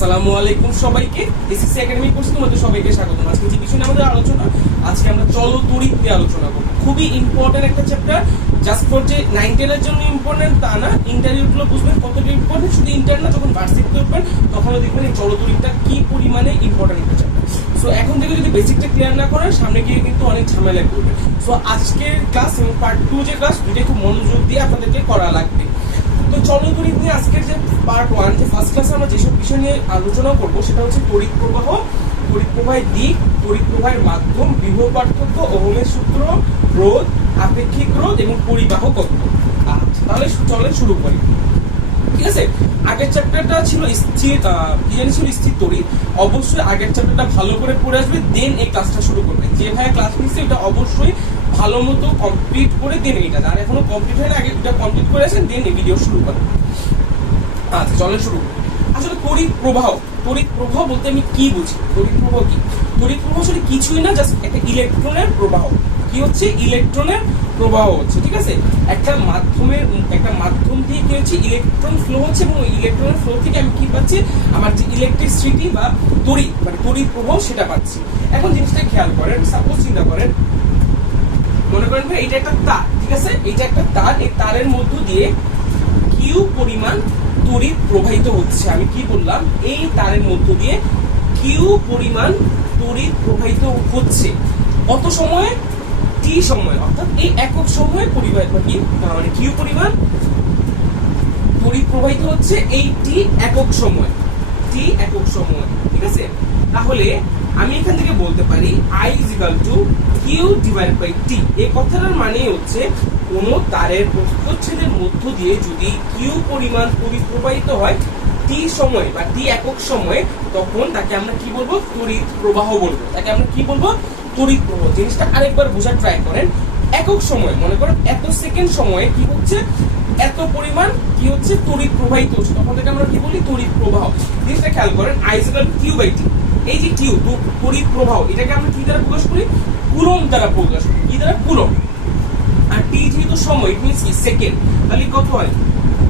আসসালামু আলাইকুম সবাইকে, এসএসসি একাডেমি কোর্সে তোমাদের সবাইকে স্বাগতম। আজকে যে বিষয় আমাদের আলোচনা, আজকে আমরা চলতরিৎ নিয়ে আলোচনা করব। খুবই ইম্পর্টেন্ট একটা চ্যাপ্টার, জাস্ট ফর যে 9 10 এর জন্য ইম্পর্টেন্ট তা না, ইন্টারভিউগুলো বুঝবেন কতটা ইম্পর্টেন্ট। শুধু ইন্টার না, যখন ভার্সিটিতে উঠবেন তখনও দেখবেন এই চলতরিৎটা কি পরিমাণে ইম্পর্টেন্ট একটা চ্যাপ্টার। সো এখন থেকে যদি বেসিকটা ক্লিয়ার না করেন সামনে গিয়ে কিন্তু অনেক ঝামেলা করবে। সো আজকের ক্লাস এবং পার্ট 2 যে ক্লাস, দুইটা খুব মনোযোগ দিয়ে আপনাদেরকে করা লাগবে। তো চলতরিৎ নিয়ে আজকের যে পার্ট 1, যে ফার্স্ট ক্লাসে আমরা যেসব বিষয় নিয়ে আলোচনা করব সেটা হচ্ছে তড়িৎ প্রবাহ, তড়িৎ প্রবাহের দিক, তড়িৎ প্রবাহের মাধ্যম, বিভব পার্থক্য, ওহমের সূত্র, রোধ, আপেক্ষিক রোধ এবং পরিবাহকত্ব। আচ্ছা, তাহলে চলেন শুরু করি। ঠিক আছে, আগের চ্যাপ্টারটা ছিল স্থির, ছিল স্থির তড়িৎ। অবশ্যই আগের চ্যাপ্টারটা ভালো করে পড়ে আসবে, দেন এই ক্লাসটা শুরু করবে। যে ভাই ক্লাস নিচ্ছে এটা অবশ্যই ভালো মতো কমপ্লিট করে দেন। এটা আর এখনো কমপ্লিট হয় না, আগে এটা কমপ্লিট করে আসেন, দেন এই ভিডিও শুরু করেন। আচ্ছা চলেন শুরু করি। আসলে তড়িৎ প্রবাহ, তড়িৎ প্রবাহ বলতে আমি কি বুঝি? তড়িৎ প্রবাহ কি? তড়িৎ প্রবাহ আসলে কিছুই না, জাস্ট একটা ইলেকট্রনের প্রবাহ। কি হচ্ছে? ইলেকট্রনের প্রবাহ হচ্ছে। ঠিক আছে, একটা মাধ্যম দিয়ে কি হচ্ছে? ইলেকট্রন ফ্লো হচ্ছে, এবং ইলেকট্রনের ফ্লো থেকে আমি কি পাচ্ছি? আমার যে ইলেকট্রিসিটি বা তড়িৎ, মানে তড়িৎ প্রবাহ সেটা পাচ্ছি। এখন জিনিসটা খেয়াল করেন, সাপোজ চিন্তা করেন, মনে করেন ভাই এটা একটা তার। ঠিক আছে, এটা একটা তার, এই তারের মধ্য দিয়ে কিউ পরিমাণ তড়িৎ প্রবাহিত হচ্ছে। আমি কি বললাম? এই তারের মধ্য দিয়ে কিউ পরিমাণ তড়িৎ প্রবাহিত হচ্ছে। কত সময়? টি সময়, অর্থাৎ এই একক সময়ে পরিবাহিত কি মানে কিউ পরিমাণ তড়িৎ প্রবাহিত হচ্ছে এই টি একক সময়, টি একক সময়। ঠিক আছে, তাহলে আমি এখান থেকে বলতে পারি I = Q / T। এই কথাটার মানে হচ্ছে কোন তারের প্রস্থচ্ছেদের মধ্য দিয়ে যদি কিউ পরিমাণ তড়িৎ প্রবাহিত হয় টি সময় বা টি একক সময়ে, তখন তাকে আমরা কি বলবো? তড়িৎ প্রবাহ বলবো। তাকে আমরা কি বলবো? তড়িৎ প্রবাহ। জিনিসটা আরেকবার বোঝার ট্রাই করেন। একক সময়, মনে করেন এত সেকেন্ড সময়ে কি হচ্ছে? এত পরিমাণ কি হচ্ছে? তড়িৎ প্রবাহিত হচ্ছে, তখন থেকে আমরা কি বলি? তড়িৎ প্রবাহ। জিনিসটা খেয়াল করেন, I = Q / T। এই যে কিউ, তড়িৎ প্রবাহ, এটাকে আমরা কি দ্বারা প্রকাশ করি? কুলম্ব দ্বারা প্রকাশ করি। কি দ্বারা? কুলম্ব। আর টি যেহেতু সময়, ইট মিন্স কি সেকেন্ড, তাহলে কত হয়?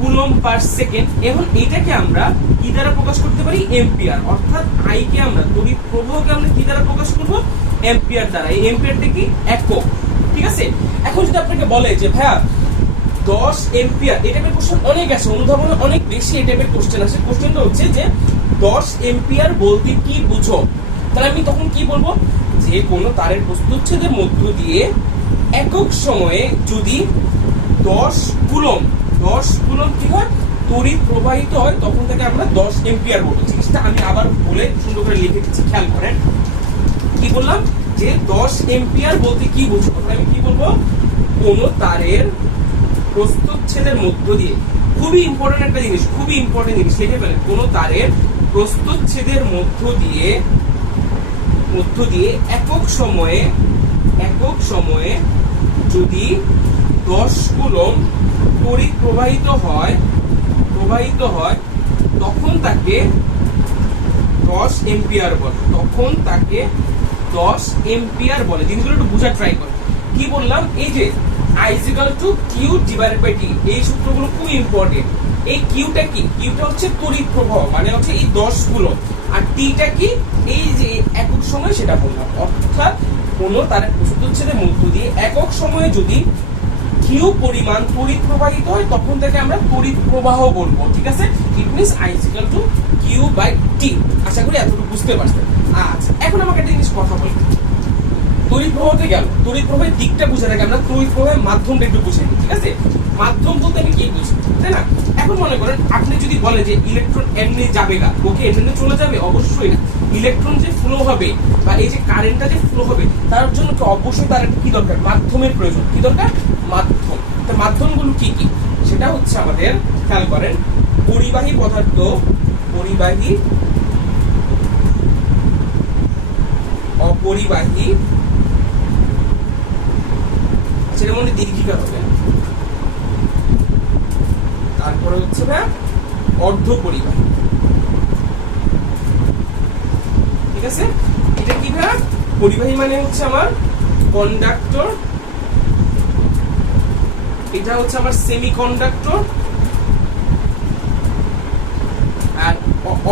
Coulomb per second. এখন এটাকে আমরা কি দ্বারা প্রকাশ করতে পারি? এম্পিয়ার। অর্থাৎ আই কে আমরা, তড়িৎ প্রবাহকে আমরা কি দ্বারা প্রকাশ করব? এম্পিয়ার দ্বারা। এই এম্পিয়ারটা কি? একক। ঠিক আছে, এখন যদি আপনাকে বলে যে ভাইয়া 10 এম্পিয়ার, এই টাইপের কোশ্চেন অনেক আছে, অনুধাবনে অনেক বেশি এই টাইপের কোশ্চেন আসে। কোশ্চেনটা হচ্ছে যে 10 এম্পিয়ার বলতে কি বুঝো? তাহলে আমি তখন কি বলবো? যে কোনো তারের প্রস্থচ্ছেদের মধ্য দিয়ে একক সময়ে যদি 10 কুলম্ব কি হয়? তড়িৎ প্রবাহিত হয়, তখন থেকে আমরা 10 এম্পিয়ার বলবো। জিনিসটা আমি আবার বলে সুন্দর করে লিখে দিচ্ছি, খেয়াল করেন। কি বললাম? যে 10 এম্পিয়ার বলতে কি বুঝো? আমি কি বলবো? কোন তারের প্রস্থচ্ছেদের মধ্য দিয়ে, খুবই ইম্পর্টেন্ট একটা জিনিস, খুবই ইম্পর্টেন্ট জিনিস, লিখে ফেলেন। কোন তারের প্রস্থচ্ছেদের মধ্য দিয়ে একক সময়ে যদি 10 কুলম্ব তড়িৎ প্রবাহিত হয়, তখন তাকে 10 এম্পিয়ার বলে। তখন তাকে 10 এম্পিয়ার বলে। জিনিসগুলো একটু বোঝার ট্রাই করো। কি বললাম? এই যে I = Q / T, এই সূত্রগুলো খুব ইম্পর্টেন্ট। এই কিউটা কি? কিউটা হচ্ছে তড়িৎ প্রবাহ, মানে হচ্ছে এই 10 গুলো। আর টিটা কি? এই যে একক সময়, সেটা বললাম। অর্থাৎ কোন তারের প্রস্থচ্ছেদের মধ্য দিয়ে একক সময়ে যদি কিউ পরিমাণ তড়িৎ প্রবাহিত হয়, তখন থেকে আমরা তড়িৎ প্রবাহ বলবো। ঠিক আছে, it means I = Q / T। আশা করি এতটুকু বুঝতে পারছেন। আচ্ছা, এখন আমাকে একটা জিনিস কথা বলি। তড়িৎ প্রবাহতে গেল, তড়িৎ প্রবাহের দিকটা বুঝার আগে আমরা তড়িৎ প্রবাহের মাধ্যমটা একটু বুঝে নিই। ঠিক আছে, মাধ্যম বলতে আমি কি বুঝি, তাই না? এখন মনে করেন আপনি যদি বলে যে ইলেকট্রন এমনি যাবে গা, ওকে এমনি চলে যাবে? অবশ্যই না। ইলেকট্রন যে ফ্লো হবে বা এই যে কারেন্টটা যে ফ্লো হবে, তার জন্য তো অবশ্যই তার একটা কি দরকার? মাধ্যমের প্রয়োজন। কি দরকার? মাধ্যম। তো মাধ্যমগুলো কি কি? সেটা হচ্ছে আমাদের, খেয়াল করেন, পরিবাহী পদার্থ, পরিবাহী, অপরিবাহী, সেটা মনে দীর্ঘিকা হবে। তারপরে হচ্ছে না অর্ধপরিবাহী। ঠিক আছে, এটা কি ভাই? পরিবাহী মানে হচ্ছে আমার কন্ডাক্টর, এটা হচ্ছে আমার সেমি কন্ডাক্টর, আর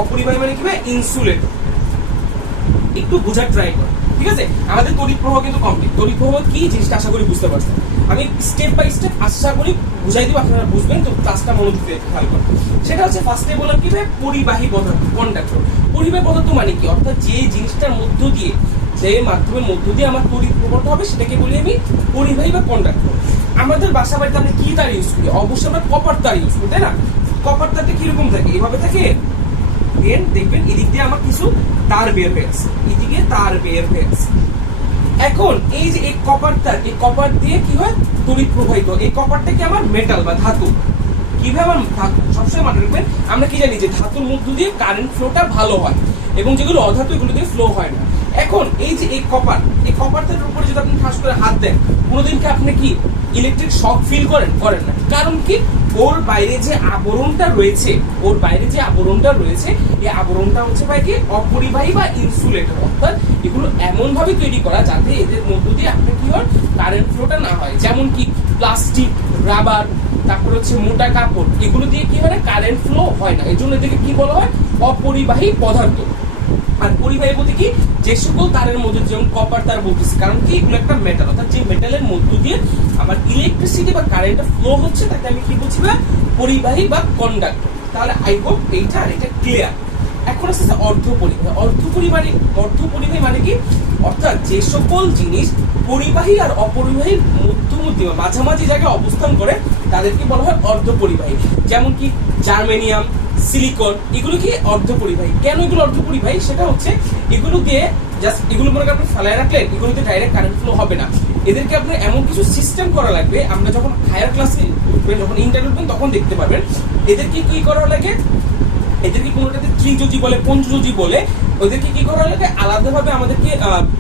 অপরিবাহী মানে কি ভাই? ইনসুলেট। একটু বোঝার ট্রাই করো, ঠিক আছে? আমাদের তড়িৎ প্রবাহ কিন্তু কমপ্লিট। তড়িৎ প্রবাহ কি জিনিসটা আশা করি বুঝতে পারছেন। আমি স্টেপ বাই স্টেপ আশা করি বুঝাই দিব, আপনারা বুঝবেন। তো ক্লাসটা মনোযোগ দিয়ে খেয়াল করুন। সেটা হচ্ছে ফার্স্টে বললাম কি ভাই? পরিবাহী পদার্থ, কন্ডাক্টর। পরিবাহী পদার্থ মানে কি? অর্থাৎ যে জিনিসটার মধ্য দিয়ে, যে মাধ্যমের মধ্য দিয়ে আমার তড়িৎ প্রবাহটা হবে সেটাকে বলি আমি পরিবাহী বা কন্ডাক্টর। আমাদের বাসা বাড়িতে আমরা কি তার ইউজ করি? অবশ্যই আমরা কপার তার ইউজ করি, তাই না? কপার তারটা কিরকম থাকে? এভাবে থাকে। দেন দেখবেন এদিক দিয়ে আমার কিছু তার বের হয়ে আছে, এদিকে তার বের হয়ে আছে। এখন এই যে এই কপার তার, এই কপার দিয়ে কি হয়? তড়িৎ প্রবাহিত। এই কপারটা কি আমার মেটাল বা ধাতু। কিভাবে আমার ধাতু? সবসময় মনে রাখবেন, আমরা কি জানি যে ধাতুর মধ্য দিয়ে কারেন্ট ফ্লোটা ভালো হয়, এবং যেগুলো অধাতু এগুলো দিয়ে ফ্লো হয় না। এখন এই যে এই কপার, এই কপারটার উপরে যদি আপনি ঠাস করে হাত দেন, কোনোদিনকে আপনি কি ইলেকট্রিক শক ফিল করেন? করেন না। কারণ কি? ওর বাইরে যে আবরণটা রয়েছে, ওর বাইরে যে আবরণটা রয়েছে, এই আবরণটা হচ্ছে ভাই কি? অপরিবাহী বা ইনসুলেটর। অর্থাৎ এগুলো এমন ভাবে তৈরি করা যাতে এদের মধ্য দিয়ে আপনি কি হয়? কারেন্ট ফ্লোটা না হয়। যেমন কি প্লাস্টিক, রাবার, তারপর হচ্ছে মোটা কাপড়, এগুলো দিয়ে কি হয়? কারেন্ট ফ্লো হয় না। এই জন্য এদেরকে কি বলা হয়? অপরিবাহী পদার্থ। আর পরিবাহী বলতে কি? যে সকল তারের মধ্যে, যেমন কপার তার বলতেছি, কারণ কি এগুলো একটা মেটাল, অর্থাৎ যে মেটালের মধ্য দিয়ে আমার ইলেকট্রিসিটি বা কারেন্টটা ফ্লো হচ্ছে তাকে আমি কি বলছি ভাই? পরিবাহী বা কন্ডাক্টর। তাহলে আই হোপ এইটা আর এটা ক্লিয়ার। এখন আসছে অর্ধপরিবাহী। অর্ধপরিবাহী মানে কি? অর্থাৎ যে সকল জিনিস পরিবাহী আর অপরিবাহীর মধ্যবর্তী বা মাঝামাঝি জায়গায় অবস্থান করে তাদেরকে বলা হয় অর্ধপরিবাহী। যেমন কি জার্মেনিয়াম, সিলিকন, এগুলো কি অর্ধপরিবাহী। কেন এগুলো অর্ধপরিবাহী? সেটা হচ্ছে এগুলো দিয়ে জাস্ট এগুলো মনে করেন আপনি ফেলায় রাখলেন, এগুলোতে ডাইরেক্ট কারেন্ট ফ্লো হবে না। এদেরকে আপনার এমন কিছু সিস্টেম করা লাগবে, আমরা যখন হায়ার ক্লাসে উঠবেন, যখন ইন্টারভিউ উঠবেন তখন দেখতে পারবেন। এদেরকে কি করা লাগে? এদেরকে কোনোটাতে ত্রিযোজী বলে, পঞ্চযোজী বলে, ওদেরকে কি করা লাগে? আলাদাভাবে আমাদেরকে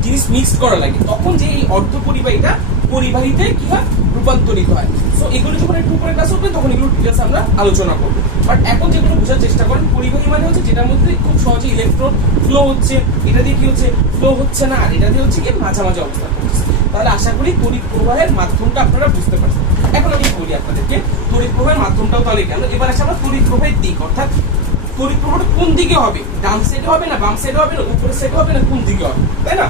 জিনিস মিক্স করা লাগে। তখন যে এই অর্ধপরিবাহীটা পরিবাহীতে কি হয়? রূপান্তরিত হয়। সো এগুলো যখন একটু উপরে ক্লাস উঠবে তখন এগুলো ডিটেলস আমরা আলোচনা করবো। বাট এখন যেগুলো বোঝার চেষ্টা করেন, পরিবাহী মানে হচ্ছে যেটার মধ্যে খুব সহজে ইলেকট্রন ফ্লো হচ্ছে, এটা দিয়ে কি হচ্ছে? ফ্লো হচ্ছে না, আর এটা দিয়ে হচ্ছে কি? মাঝামাঝি অবস্থান করছে। তাহলে আশা করি তড়িৎ প্রবাহের মাধ্যমটা আপনারা বুঝতে পারছেন। এখন আমি বলি আপনাদেরকে তড়িৎ প্রবাহের মাধ্যমটাও তাহলে গেল। এবার আসে আমরা তড়িৎ প্রবাহের দিক, অর্থাৎ তড়িৎ প্রবাহটা কোন দিকে হবে? ডান সাইডে হবে না, বাম সাইডে হবে না, উপরের সাইডে হবে না, কোন দিকে হবে? তাই না?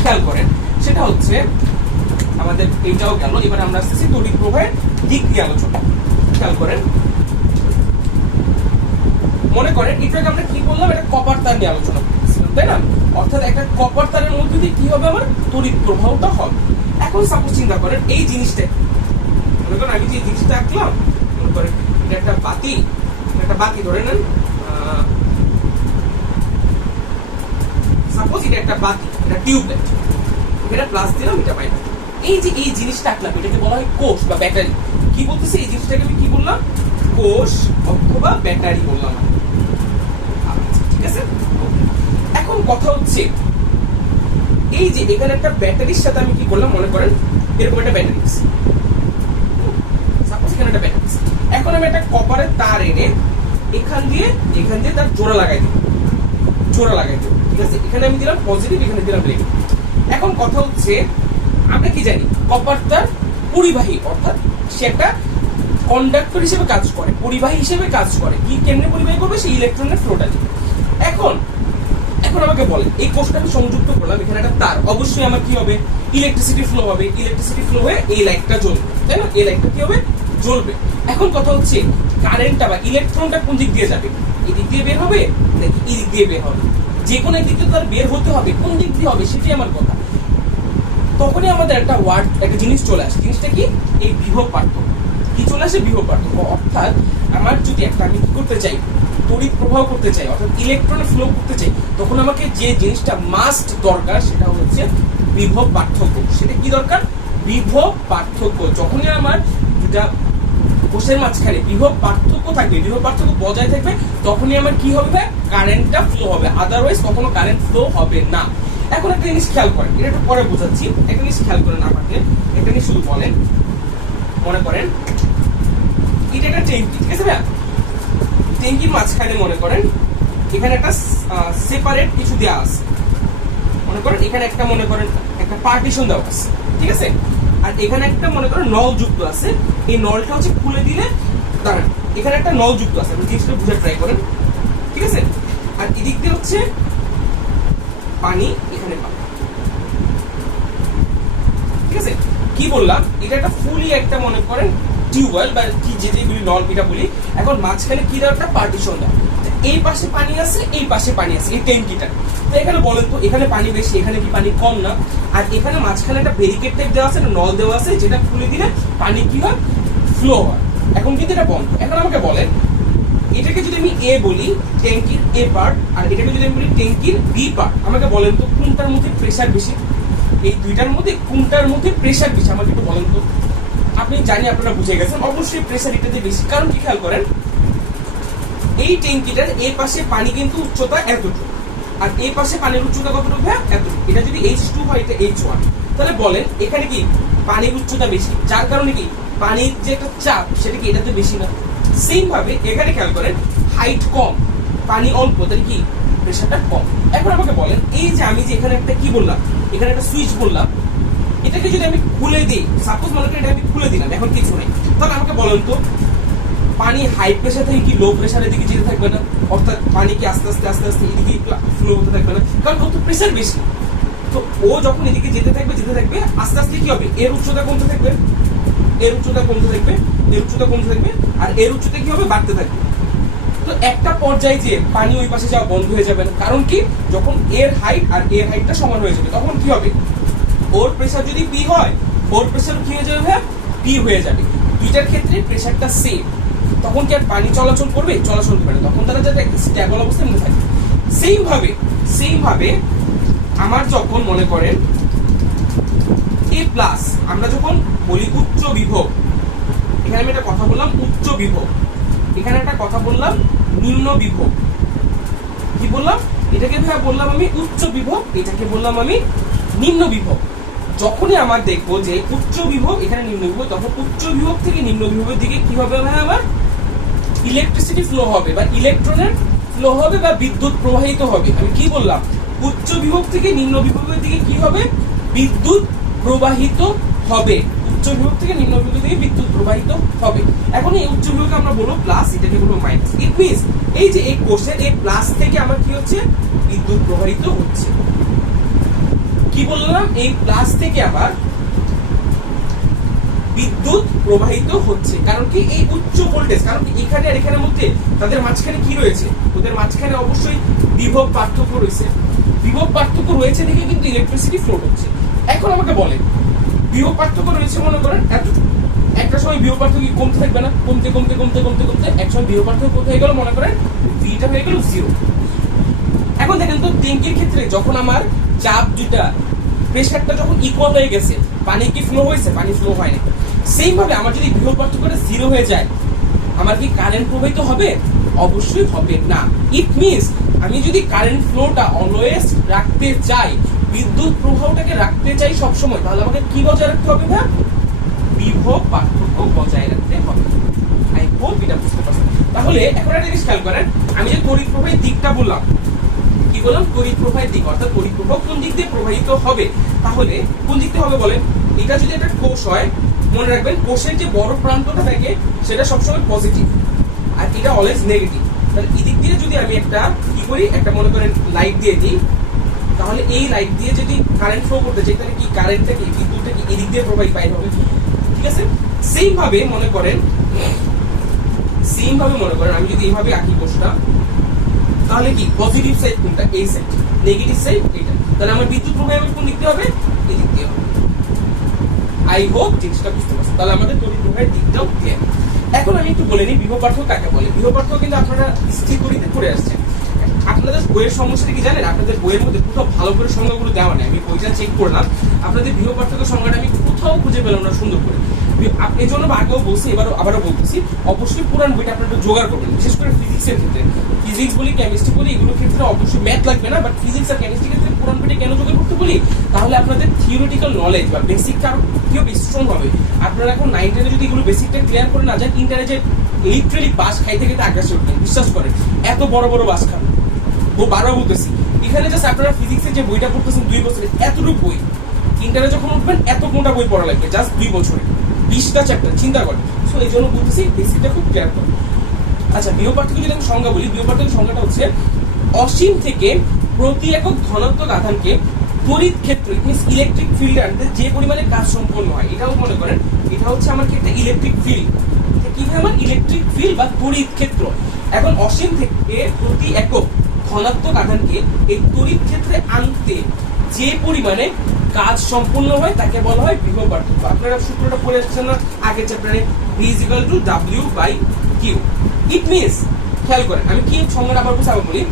খেয়াল করেন, সেটা হচ্ছে আমাদের এইটাও গেল। এবার আমরা আসতেছি তড়িৎ প্রবাহের দিক দিয়ে আলোচনা। খেয়াল করেন, মনে করেন একটু আগে আমরা কি বললাম? এটা কপার তার নিয়ে আলোচনা করতেছিলাম, তাই না? অর্থাৎ একটা কপার তারের মধ্যে দিয়ে কি হবে? আমার তড়িৎ প্রবাহটা হবে। এখন সাপোজ চিন্তা করেন এই জিনিসটা, মনে করেন আমি যে জিনিসটা আঁকলাম, মনে করেন এটা একটা বাতি, একটা বাতি ধরে নেন, সাপোজ এটা একটা বাতি, এটা টিউবলাইট, এটা প্লাস দিলাম, এটা মাইনাস। এই যে এই জিনিসটা আঁকলাম, এটাকে বলা হয় কোষ বা ব্যাটারি। কি বলতেছি? এই জিনিসটাকে আমি কি বললাম? কোষ অথবা ব্যাটারি বললাম। ঠিক আছে? এখন কথা হচ্ছে এই যে এখানে একটা ব্যাটারির সাথে আমি কি করলাম? মনে করেন এরকম একটা ব্যাটারি, সাপোজ এখানে একটা ব্যাটারি। এখন আমি একটা কপারের তার এনে এখান দিয়ে তার জোড়া লাগাই দেব, ঠিক আছে? এখানে আমি দিলাম পজিটিভ, এখানে দিলাম নেগেটিভ। এখন কথা হচ্ছে আমরা কি জানি? কপার তার পরিবাহী, অর্থাৎ সে একটা কন্ডাক্টর হিসেবে কাজ করে, পরিবাহী হিসেবে কাজ করে। কি কেমনে পরিবাহী করবে? সেই ইলেকট্রনের ফ্লোটা দিবে। এখন আমাকে বলেন, এই কোষটা আমি সংযুক্ত করলাম, এখানে একটা তার, অবশ্যই আমার কি হবে? ইলেকট্রিসিটি ফ্লো হবে। ইলেকট্রিসিটি ফ্লো হয়ে এই লাইটটা জ্বলবে, তাই না? এই লাইটটা কি হবে? জ্বলবে। এখন কথা হচ্ছে কারেন্টটা বা ইলেকট্রনটা কোন দিক দিয়ে যাবে? এই দিক দিয়ে বের হবে নাকি এই দিক দিয়ে বের হবে? যে কোনো এক দিক দিয়ে তার বের হতে হবে, কোন দিক দিয়ে হবে সেটাই আমার কথা। তখনই আমাদের একটা ওয়ার্ড, একটা জিনিস চলে আসে। জিনিসটা কি? এই বিভব পার্থক্য। কি চলে আসে? বিভব পার্থক্য। অর্থাৎ আমার যদি একটা আমি কি করতে চাই? তড়িৎ প্রবাহ করতে চাই, অর্থাৎ ইলেকট্রনের ফ্লো করতে চাই, তখন আমাকে যে জিনিসটা মাস্ট দরকার সেটা হচ্ছে বিভব পার্থক্য। সেটা কি দরকার? বিভব পার্থক্য। যখনই আমার যেটা কোষের মাঝখানে বিভব পার্থক্য থাকবে, বিভব পার্থক্য বজায় থাকবে, তখনই আমার কি হবে? কারেন্টটা ফ্লো হবে। আদারওয়াইজ কখনো কারেন্ট ফ্লো হবে না। এখন একটা জিনিস খেয়াল করেন, এটা একটু পরে বোঝাচ্ছি। একটা জিনিস খেয়াল করেন, আমাকে একটা জিনিস শুধু বলেন। মনে করেন এটা একটা ট্যাঙ্কি, ঠিক আছে ভাইয়া? ট্যাঙ্কির মাঝখানে মনে করেন এখানে একটা সেপারেট কিছু দেওয়া আছে। মনে করেন এখানে একটা, মনে করেন একটা পার্টিশন দেওয়া আছে, ঠিক আছে? আর এখানে একটা মনে করেন নল যুক্ত আছে। এই নলটা হচ্ছে খুলে দিলে, দাঁড়ান, এখানে একটা নল যুক্ত আছে। আপনি জিনিসটা বুঝে ট্রাই করেন। ঠিক আছে। আর এদিক দিয়ে হচ্ছে পানি, এখানে পানি, ঠিক আছে। কি বললাম, এটা একটা ফুলি একটা মনে করেন টিউবওয়েল বা কি যেগুলি নল এটা বলি। এখন মাঝখানে কি দেওয়া, একটা পার্টিশন দেওয়া, এই পাশে পানি আছে, এই পাশে পানি আছে, এই ট্যাঙ্কিটা। তো এখানে বলেন তো এখানে পানি বেশি, এখানে কি পানি কম না? আর এখানে মাঝখানে একটা ব্যারিকেড টাইপ দেওয়া আছে, নল দেওয়া আছে, যেটা খুলে দিলে পানি কি হয়, ফ্লো হয়। এখন কিন্তু এটা বন্ধ। এখন আমাকে বলেন, এটাকে যদি আমি এ বলি, ট্যাঙ্কির এ পার্ট, আর এটাকে যদি আমি বলি ট্যাঙ্কির বি পার্ট, আমাকে বলেন তো কোনটার মধ্যে প্রেসার বেশি? এই দুইটার মধ্যে কোনটার মধ্যে প্রেসার বেশি আমাকে একটু বলেন তো। আপনি জানি আপনারা বুঝে গেছেন, অবশ্যই প্রেসার এটাতে বেশি। কারণ কি, খেয়াল করেন, এই ট্যাঙ্কিটার এই পাশে পানি কিন্তু উচ্চতা এতটুকু, আর এই পাশে পানির উচ্চতা কতটুকু? হ্যাঁ, এতটুকু। এটা যদি H2 হয়, এটা H1, তাহলে বলেন এখানে কি পানির উচ্চতা বেশি, যার কারণে কি পানির যে একটা চাপ সেটা কি এটাতে বেশি না? সেম ভাবে এখানে খেয়াল করেন, হাইট কম, পানি অল্প, তাহলে কি প্রেসারটা কম। এখন আমাকে বলেন, এই যে আমি যে এখানে একটা কি বললাম, এখানে একটা সুইচ বললাম, এটাকে যদি আমি খুলে দিই, সাপোজ মনে করি এটা আমি খুলে দিলাম, এখন কিছু নেই, তাহলে আমাকে বলেন তো পানি হাই প্রেসার থেকে কি লো প্রেসারের দিকে যেতে থাকবে না? অর্থাৎ পানি কি আস্তে আস্তে আস্তে আস্তে এদিকে ফ্লো হতে থাকবে না? কারণ ওর তো প্রেসার বেশি। তো ও যখন এদিকে যেতে থাকবে আস্তে আস্তে কি হবে, এর উচ্চতা কমতে থাকবে, এর উচ্চতা কমতে থাকবে, এর উচ্চতা কমতে থাকবে, আর এর উচ্চতা কি হবে, বাড়তে থাকবে। তো একটা পর্যায়ে যে পানি ওই পাশে যাওয়া বন্ধ হয়ে যাবে না। কারণ কি, যখন এর হাইট আর এর হাইটটা সমান হয়ে যাবে, তখন কি হবে, ওর প্রেসার যদি পি হয়, ওর প্রেসার কি হয়ে যাবে, পি হয়ে যাবে। দুইটার ক্ষেত্রে প্রেসারটা সেম। তখন কি আর পানি চলাচল করবে? চলাচল করবে না, তখন তারা যাতে স্টেবল অবস্থায় মধ্যে থাকে। সেম ভাবে আমার যখন মনে করেন এ প্লাস, আমরা যখন বলি উচ্চ বিভব, এখানে আমি একটা কথা বললাম উচ্চ বিভব, এখানে একটা কথা বললাম নিম্ন বিভব। কি বললাম, এটাকে বললাম আমি উচ্চ বিভব, এটাকে বললাম আমি নিম্ন বিভব। যখনই আমার দেখবো যে উচ্চ বিভব, এখানে নিম্ন বিভব, তখন উচ্চ বিভব থেকে নিম্ন বিভবের দিকে কি হবে, আমার ইলেকট্রিসিটি ফ্লো হবে, বা ইলেকট্রনের ফ্লো হবে, বা বিদ্যুৎ প্রবাহিত হবে। আমি কি বললাম, উচ্চ বিভব থেকে নিম্ন বিভবের দিকে কি হবে, বিদ্যুৎ প্রবাহিত হবে। উচ্চ বিভব থেকে নিম্ন বিভবের দিকে বিদ্যুৎ প্রবাহিত হবে। এখন এই উচ্চ বিভবকে আমরা বলবো প্লাস, এটাকে বলবো মাইনাস। ইট মিনস এই যে এই কোষের এই প্লাস থেকে আমার কি হচ্ছে, বিদ্যুৎ প্রবাহিত হচ্ছে। কি বললাম, এই প্লাস থেকে আবার বিদ্যুৎ প্রবাহিত হচ্ছে। কারণ কি, এই উচ্চ ভোল্টেজ, কারণ এখানে আর এখানের মধ্যে তাদের মাঝখানে কি রয়েছে, ওদের মাঝখানে অবশ্যই বিভব পার্থক্য রয়েছে। বিভব পার্থক্য রয়েছে দেখে কিন্তু ইলেকট্রিসিটি ফ্লো হচ্ছে। এখন আমাকে বলে, বিভব পার্থক্য রয়েছে মনে করেন এতটুকু, একটা সময় বিভব পার্থক্য কমতে থাকবে না, কমতে কমতে কমতে কমতে কমতে এক সময় বিভব পার্থক্য কোথায় হয়ে গেল, মনে করেন ভিটা হয়ে গেল 0। এখন দেখেন তো, ট্যাঙ্কির ক্ষেত্রে যখন আমার চাপ দুটা, প্রেসারটা যখন ইকুয়াল হয়ে গেছে, পানি কি ফ্লো হয়েছে? পানি ফ্লো হয়নি। সেম ভাবে আমার যদি বিভব পার্থক্যটা 0 হয়ে যায়, আমার কি কারেন্ট প্রবাহিত হবে? অবশ্যই হবে না। ইট মিনস আমি যদি কারেন্ট ফ্লোটা অলওয়েজ রাখতে চাই, বিদ্যুৎ প্রবাহটাকে রাখতে চাই সবসময়, তাহলে আমাকে কি বজায় রাখতে হবে? ভাই, বিভব পার্থক্য বজায় রাখতে হবে। আই হোপ এটা বুঝতে পারছেন। তাহলে এখন একটা জিনিস খেয়াল করেন, আমি যে তড়িৎ প্রবাহের দিকটা বললাম, কি বললাম, তড়িৎ প্রবাহের দিক, অর্থাৎ তড়িৎ প্রবাহ কোন দিক দিয়ে প্রবাহিত হবে, তাহলে কোন দিক দিয়ে হবে বলেন? এটা যদি একটা কোষ হয়, মনে রাখবেন কোষের যে বড় প্রান্তটা থাকে সেটা সবসময় পজিটিভ, আর এটা অলওয়েজ নেগেটিভ। তাহলে এই দিক দিয়ে যদি আমি একটা কি করি, একটা মনে করেন লাইট দিয়ে দিই, তাহলে এই লাইট দিয়ে যদি কারেন্ট ফ্লো করতে চাই, তাহলে কি কারেন্টটা কি, বিদ্যুৎটা কি এই দিক দিয়ে প্রবাহিত বাইর হবে। ঠিক আছে। সেম ভাবে মনে করেন আমি যদি এইভাবে আঁকি কোষটা, তাহলে কি পজিটিভ সাইড কোনটা, এই সাইড, নেগেটিভ সাইড এটা, তাহলে আমার বিদ্যুৎ প্রবাহ কোন দিক দিয়ে হবে, এই দিক দিয়ে হবে। আই হোপ জিনিসটা বুঝতে পারছেন। তাহলে আমাদের তড়িৎ প্রবাহের দিকটাও ক্লিয়ার। এখন আমি একটু বলে নিই বিভব পার্থক্য কাকে বলে। বিভব পার্থক্য কিন্তু আপনারা স্থির তড়িতে পড়ে আসছেন। আপনাদের বইয়ের সমস্যাটা কি জানেন, আপনাদের বইয়ের মধ্যে কোথাও ভালো করে সংজ্ঞাগুলো দেওয়া নেই। আমি বইটা চেক করলাম, আপনাদের বিভব পার্থক্য সংজ্ঞাটা আমি কোথাও খুঁজে পেলাম না সুন্দর করে। এই জন্য আগেও বলছি, আবারও বলতেছি, অবশ্যই পুরান বইটা আপনারা জোগাড় করবেন, বিশেষ করে ফিজিক্সের ক্ষেত্রে। ফিজিক্স বলি, কেমিস্ট্রি বলি, এগুলোর ক্ষেত্রে অবশ্যই ম্যাথ লাগবে না, বাট ফিজিক্স আর কেমিস্ট্রির ক্ষেত্রে পুরান বইটা কেন জোগাড় করতে বলি, তাহলে আপনাদের থিওরিটিক্যাল নলেজ বা বেসিকটা আরো কেউ স্ট্রং হবে। আপনারা এখন 9 10 যদি এগুলো বেসিকটা ক্লিয়ার করে না যান, ইন্টারে যে লিটারালি বাস খাইতে খেতে আগ্রাসী উঠবেন, বিশ্বাস করেন, এত বড় বড় বাস খাবেন। বারবার বলতেছি, এখানে জাস্ট আপনারা ফিজিক্সের যে বইটা পড়তেছেন 2 বছরে, এতটুকু বই, ইন্টারে যখন উঠবেন এত মোটা বই পড়া লাগবে জাস্ট 2 বছরে, 20টা চ্যাপ্টার, চিন্তা করেন। সো এই জন্য বলতেছি বেসিকটা খুব ক্লিয়ার করুন। আচ্ছা, বিভব পার্থক্য যদি আমি সংজ্ঞা বলি, বিভব পার্থক্যের সংজ্ঞাটা হচ্ছে অসীম থেকে প্রতি একক ধনাত্মক আধানকে তড়িৎ ক্ষেত্র মিনস ইলেকট্রিক ফিল্ড আনতে যে পরিমাণে কাজ সম্পন্ন হয়, এটাও মনে করেন এটা হচ্ছে আমার কি একটা ইলেকট্রিক ফিল্ড, কি হয় আমার ইলেকট্রিক ফিল্ড বা তড়িৎ ক্ষেত্র। এখন অসীম থেকে প্রতি একক ধনাত্মক আধানকে এই তড়িৎ ক্ষেত্রে আনতে যে পরিমাণে কাজ সম্পন্ন হয় তাকে বলা হয় বিভব পার্থক্য। আপনারা সূত্রটা পড়ে আসছেন না আগের চ্যাপ্টারে, V = W/Q। ইট মিনস, খেয়াল করেন আমি কি সংজ্ঞাটা আবার বলি,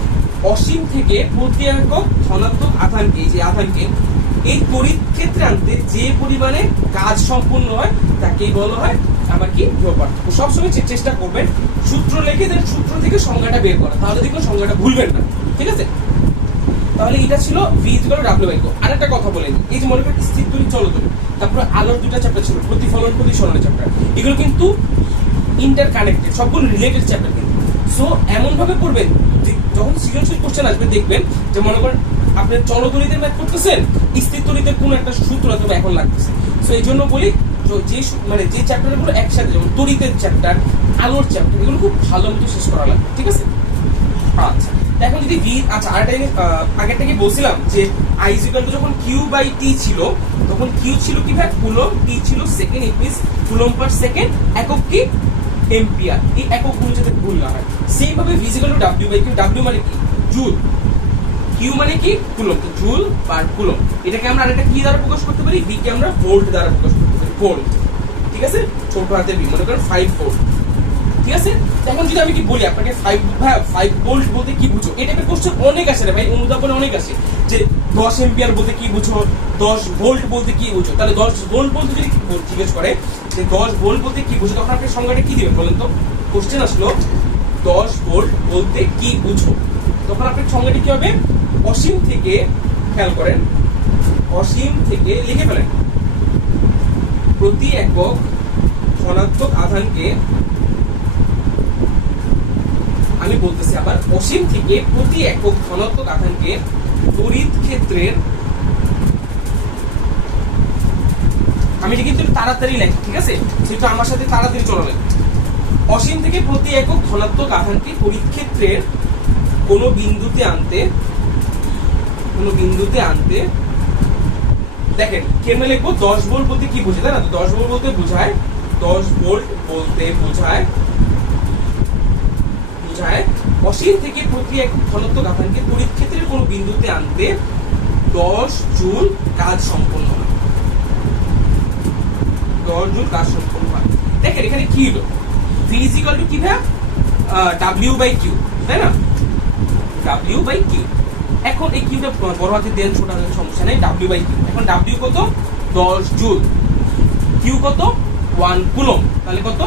অসীম থেকে প্রতি একক ধনাত্মক আধানকে, যে আধানকে এই তড়িৎ ক্ষেত্রে আনতে যে পরিমাণে কাজ সম্পন্ন হয় তাকেই বলা হয় আমার কি বিভব পার্থক্য। সবসময় চেষ্টা করবেন সূত্র লিখে দেন, সূত্র থেকে সংজ্ঞাটা বের করা, তাহলে দেখবেন সংজ্ঞাটা ভুলবেন না, ঠিক আছে? তাহলে এটা ছিল V = W/Q। আরেকটা কথা বলেন, এই যে মনে করেন স্থির তড়িৎ, চল তড়িৎ, তারপরে আলোর দুটো চ্যাপ্টার ছিল, প্রতিফলন প্রতিসরণের চ্যাপ্টার, এগুলো কিন্তু ইন্টার কানেক্টেড, সবগুলো রিলেটেড চ্যাপ্টার কিন্তু। সো এমন ভাবে পড়বেন যে যখন সৃজনশীল কোশ্চেন আসবে দেখবেন যে মনে করেন আপনি চল তড়িতের ম্যাথ করতেছেন, স্থির তড়িতের কোনো একটা সূত্র অথবা এখন লাগতেছে। সো এই জন্য বলি যে মানে যে চ্যাপ্টারগুলো একসাথে, যেমন তড়িতের চ্যাপ্টার, আলোর চ্যাপ্টার, এগুলো খুব ভালো মতো শেষ করা লাগবে, ঠিক আছে? আচ্ছা, এখন যদি V, আচ্ছা আরেকটা জিনিস আগেরটা কি বলছিলাম যে I = যখন Q/T ছিল তখন Q ছিল কি ভাই কুলম, T ছিল second, it means coulomb per second, একক কি এম্পিয়ার, এই এককগুলো যাতে ভুল না হয়। সেম ভাবে V = W/Q, W মানে কি জুল, Q মানে কি কুলম, তো জুল পার কুলম। এটাকে আমরা আরেকটা কি দ্বারা প্রকাশ করতে পারি, V কে আমরা ভোল্ট দ্বারা প্রকাশ করতে পারি, ভোল্ট, ঠিক আছে? ছোট হাতে V, মনে করেন 5 ভোল্ট, ঠিক আছে? এখন যদি আমি কি বলি আপনাকে 5 ভোল্ট বলতে কি বুঝো, এই টাইপের কোশ্চেন অনেক আসে রে ভাই, অনুধাবনে অনেক আসে যে 10 এম্পিয়ার বলতে কি বুঝো, 10 ভোল্ট বলতে কি বুঝো। তাহলে 10 ভোল্ট বলতে যদি জিজ্ঞেস করে যে 10 ভোল্ট বলতে কি বুঝো, তখন আপনি সংজ্ঞাটা কি দিবেন বলেন তো? কোশ্চেন আসলো 10 ভোল্ট বলতে কি বুঝো, তখন আপনার সংজ্ঞাটি কি হবে? অসীম থেকে, খেয়াল করেন, অসীম থেকে লিখে ফেলেন প্রতি একক ধনাত্মক আধানকে, আমি বলতেছি আবার, অসীম থেকে প্রতি একক ধনাত্মক আধানকে তড়িৎ ক্ষেত্রের, আমি এটা কিন্তু তাড়াতাড়ি লেখি, ঠিক আছে? সেটা আমার সাথে তাড়াতাড়ি চলে। অসীম থেকে প্রতি একক ধনাত্মক আধানকে তড়িৎ ক্ষেত্রের কোনো বিন্দুতে আনতে, দেখেন কেমনে লিখবো, 10 ভোল্ট বলতে কি বোঝায়, তাই না? 10 ভোল্ট বলতে বোঝায়, 10 ভোল্ট বলতে বোঝায় অসীম থেকে প্রতি একক ধনাত্মক আধানকে তড়িৎ ক্ষেত্রের কোনো বিন্দুতে আনতে 10 জুল কাজ সম্পন্ন হয়, 10 জুল কাজ সম্পন্ন হয়। দেখেন এখানে কি হলো, V = কি ভাই W/Q, তাই না? W/Q। এখন এই কিউটা বড় হাতে দেন, ছোট হাতে সমস্যা নেই, W/Q। এখন W কত? 10 জুল, Q কত? 1 কুলম, তাহলে কত?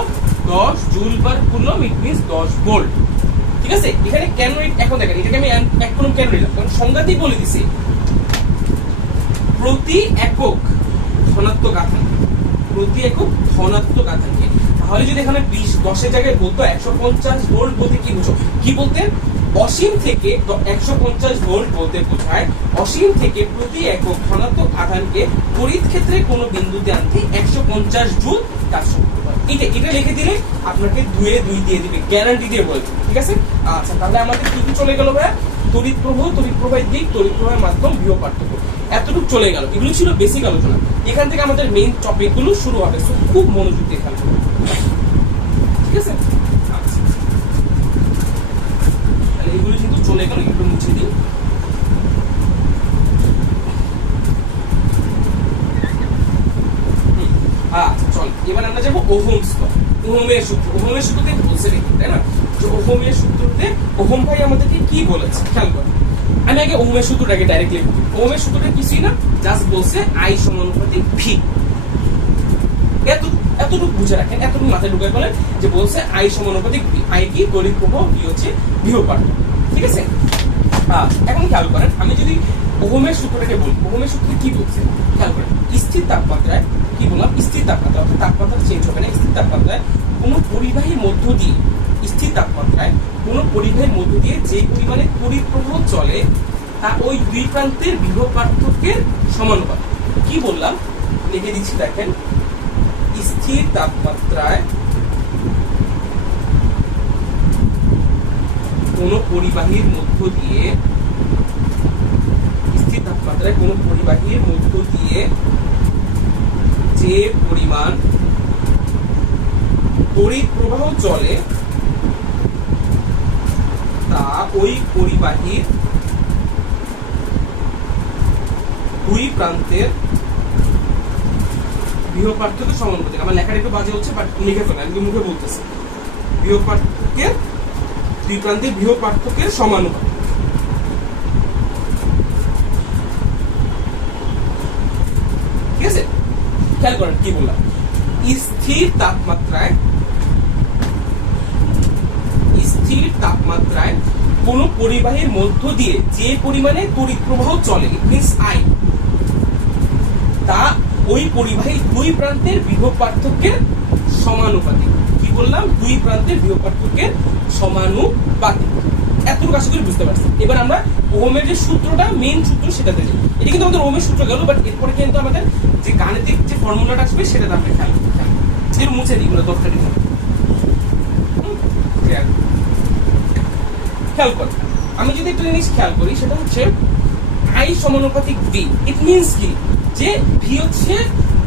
10 joule per coulomb, it means 10 volt, ঠিক আছে? এখানে কেন, এখন দেখেন এটাকে আমি 1 কুলম কেন নিলাম, কারণ সংজ্ঞাতেই বলে দিছি প্রতি একক ধনাত্মক আধান, প্রতি একক ধনাত্মক আধানকে। তাহলে যদি এখানে 10 এর জায়গায় বলতো 150 ভোল্ট বলতে কি বুঝো, কি বলতে? অসীম থেকে 150 ভোল্ট বলতে বোঝায় অসীম থেকে প্রতি একক ধনাত্মক আধানকে তড়িৎ ক্ষেত্রে কোনো বিন্দুতে আনতে 150 জুল কাজ সম্পন্ন হয়। এটা লিখে দিলে আপনাকে 2 এ 2 দিয়ে দিবে, গ্যারান্টি দিয়ে বলবে, ঠিক আছে? আচ্ছা, তাহলে আমাদের কি চলে গেল ভাই? তড়িৎ প্রবাহ, তড়িৎ প্রবাহের দিক, তড়িৎ প্রবাহের মাধ্যম, বিভব পার্থক্য, এতটুকু চলে গেল। এগুলো ছিল বেসিক আলোচনা। এখান থেকে আমাদের মেইন টপিক গুলো শুরু হবে, সো খুব মনোযোগ দিয়ে খেয়াল করুন, ঠিক আছে? আচ্ছা, তাহলে এগুলো কিন্তু চলে গেল, একটু মুছে দিই। আচ্ছা চল, এবার আমরা যাবো ওহমস ল, ওহমের সূত্র। ওহমের সূত্রতে বলছে দেখি, তাই না? যে ওহমের সূত্রতে ওহম ভাই আমাদেরকে কি বলেছে খেয়াল করো। আমি আগে ওহমের সূত্রটাকে ডাইরেক্টলি বলি। ওহমের সূত্রটা কিছুই না, জাস্ট বলছে I সমানুপাতিক V। এতটুকু বুঝে রাখেন, এতটুকু মাথায় ঢুকায় বলেন যে বলছে I সমানুপাতিক V। I কি তড়িৎ প্রবাহ, V হচ্ছে বিভব পার্থক্য, ঠিক আছে? এখন খেয়াল করেন, আমি যদি ওহমের সূত্রটাকে বলি, ওহমের সূত্রে কি বলছে খেয়াল করেন। স্থির তাপমাত্রায়, কি বললাম, স্থির তাপমাত্রা, অর্থাৎ তাপমাত্রা চেঞ্জ হবে না। স্থির তাপমাত্রায় কোনো পরিবাহীর মধ্য দিয়ে, স্থির তাপমাত্রায় কোনো পরিবাহীর মধ্য দিয়ে যে পরিমাণে তড়িৎ প্রবাহ চলে তা ওই দুই প্রান্তের বিভব পার্থক্যের সমানুপাতিক। কি বললাম লিখে দিচ্ছি, দেখেন, স্থির তাপমাত্রায় কোনো পরিবাহীর মধ্য দিয়ে, স্থির তাপমাত্রায় কোনো পরিবাহীর মধ্য দিয়ে যে পরিমাণ তড়িৎ প্রবাহ চলে তা ওই পরিবাহীর দুই প্রান্তের বিভব পার্থক্য সমানুপাতিক। আমার লেখাটা একটু বাজে হচ্ছে, বাট লিখে ফেলেন, আমি মুখে বলতেছি। বিভব পার্থক্যের দুই প্রান্তের বিভব পার্থক্যের সমানুপাতিক। ঠিক আছে, খেয়াল করেন কি বললাম। স্থির তাপমাত্রায় কোন পরিবাহীর মধ্য দিয়ে যে পরিমাণে তড়িৎ প্রবাহ চলে, ইট মিন্স আই, তা ওই পরিবাহী দুই প্রান্তের বিভব পার্থক্যের সমানুপাতিক। কি বললাম? দুই প্রান্তের বিভব পার্থক্যের সমানুপাতিক। এতটুকু আশা করি বুঝতে পারছি। এবার আমরা ওহমের যে সূত্রটা, মেইন সূত্র, সেটাতে যাই। এটা কিন্তু আমাদের ওহমের সূত্র গেল, বাট এরপরে কিন্তু আমাদের যে গাণিতিক যে ফর্মুলাটা আসবে সেটাতে আমরা খেয়াল মুছে দিই, দরকারি না। খেয়াল কর, আমি যদি একটা জিনিস খেয়াল করি, সেটা হচ্ছে আই সমানুপাতিক ভি। ইট মিনস কি, যে ভি হচ্ছে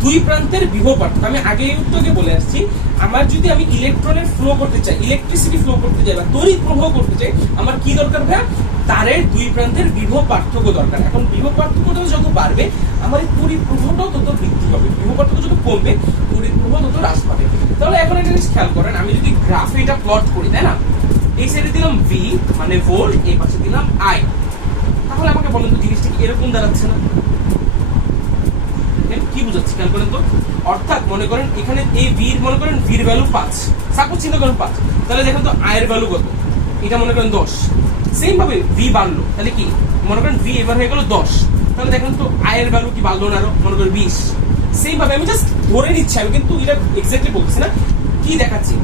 দুই প্রান্তের বিভব পার্থক্য। আমি আগে উত্তরকে বলে আসছি, আমার যদি আমি ইলেকট্রনের ফ্লো করতে চাই, ইলেকট্রিসিটি ফ্লো করতে চাই বা তড়িৎ প্রবাহ করতে চাই, আমার কি দরকার ভাই? তারের দুই প্রান্তের বিভব পার্থক্য দরকার। এখন বিভব পার্থক্যটা যত বাড়বে, আমার এই তড়িৎ প্রবাহটাও তত বৃদ্ধি হবে। বিভব পার্থক্য যত কমবে, তড়িৎ প্রবাহ তত হ্রাস পাবে। তাহলে এখন একটা জিনিস খেয়াল করেন, আমি যদি গ্রাফে এটা প্লট করি, তাই না, এই সাইডে দিলাম ভি মানে ভোল্ট, এই পাশে দিলাম আই, তাহলে আমাকে বলেন তো জিনিসটা কি এরকম দাঁড়াচ্ছে না? কি বুঝাচ্ছি খেয়াল করেন তো। অর্থাৎ মনে করেন এখানে এই ভি, মনে করেন ভির ভ্যালু 5, সাপোজ চিন্তা করেন 5, তাহলে দেখেন তো আয়ের ভ্যালু কত, এটা মনে করেন 10। সেম ভাবে ভি বাড়লো, তাহলে কি মনে করেন ভি এবার হয়ে গেল 10, তাহলে দেখেন তো আয়ের ভ্যালু কি বাড়লো না আরো, মনে করেন 20। সেম ভাবে আমি জাস্ট ধরে নিচ্ছি, আমি কিন্তু এটা এক্স্যাক্টলি বলছি না, কি দেখাচ্ছি,